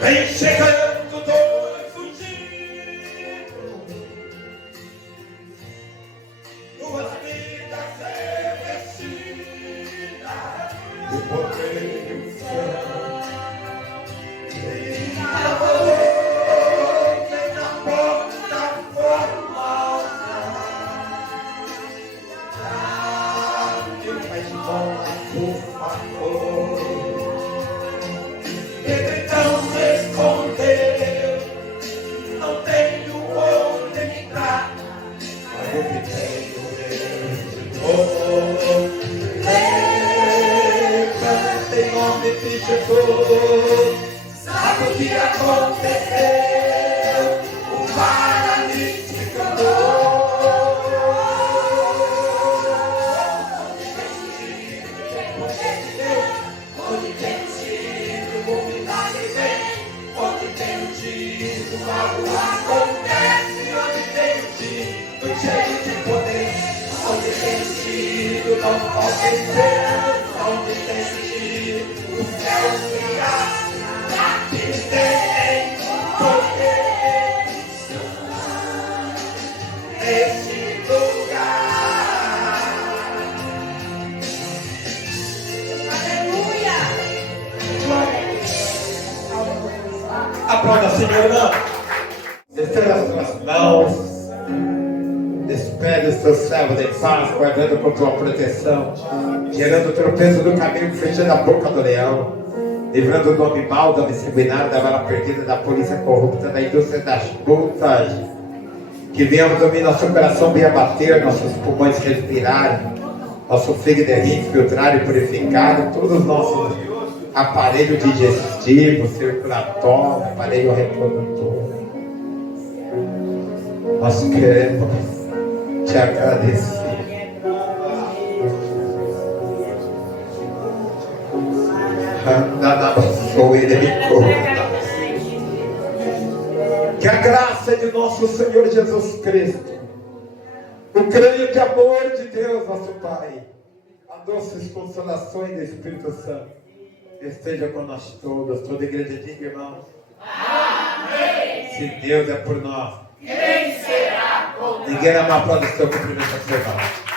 Vem chegando dois ungidos, duas vidas revestidas de poder e unção. E a favor vem na porta formosa, dá-me uma esmola, por favor. Pedro então respondeu: não tenho ouro nem prata, mas o que tenho Deus te dou. Levanta em nome de Jesus. Sabe o que aconteceu? O paralítico andou. Onde tem ungido, tem poder de Deus. Onde tem ungido, o milagre vem. Onde tem ungido, algo acontece. Onde tem ungido, cheio de poder. Onde tem ungido, não falta esperança. Onde tem ungido, o céu se abre. Aqui tem poder neste lugar. Aleluia! Aplauda, Senhor, irmão. Estenda as tuas mãos. Despede os teus servos de paz, guardando com tua proteção, tirando o tropeço do caminho, fechando a boca do leão, livrando o nome mal, da sanguinário, da bala perdida, da polícia corrupta, da indústria das putas. Que venhamos dominar nosso coração, venha bater, nossos pulmões respirarem, nosso fígado e rim filtrar e purificar, todos os nossos aparelho digestivo, circulatório, aparelho reprodutor. Nós queremos te agradecer. Que a graça de nosso Senhor Jesus Cristo, o creio de amor de Deus, nosso Pai, as doces consolações do Espírito Santo, esteja com nós todos, toda a igreja diga, irmãos. Amém. Se Deus é por nós, quem será contra nós? Ninguém ama a prova do seu cumprimento ao seu irmão.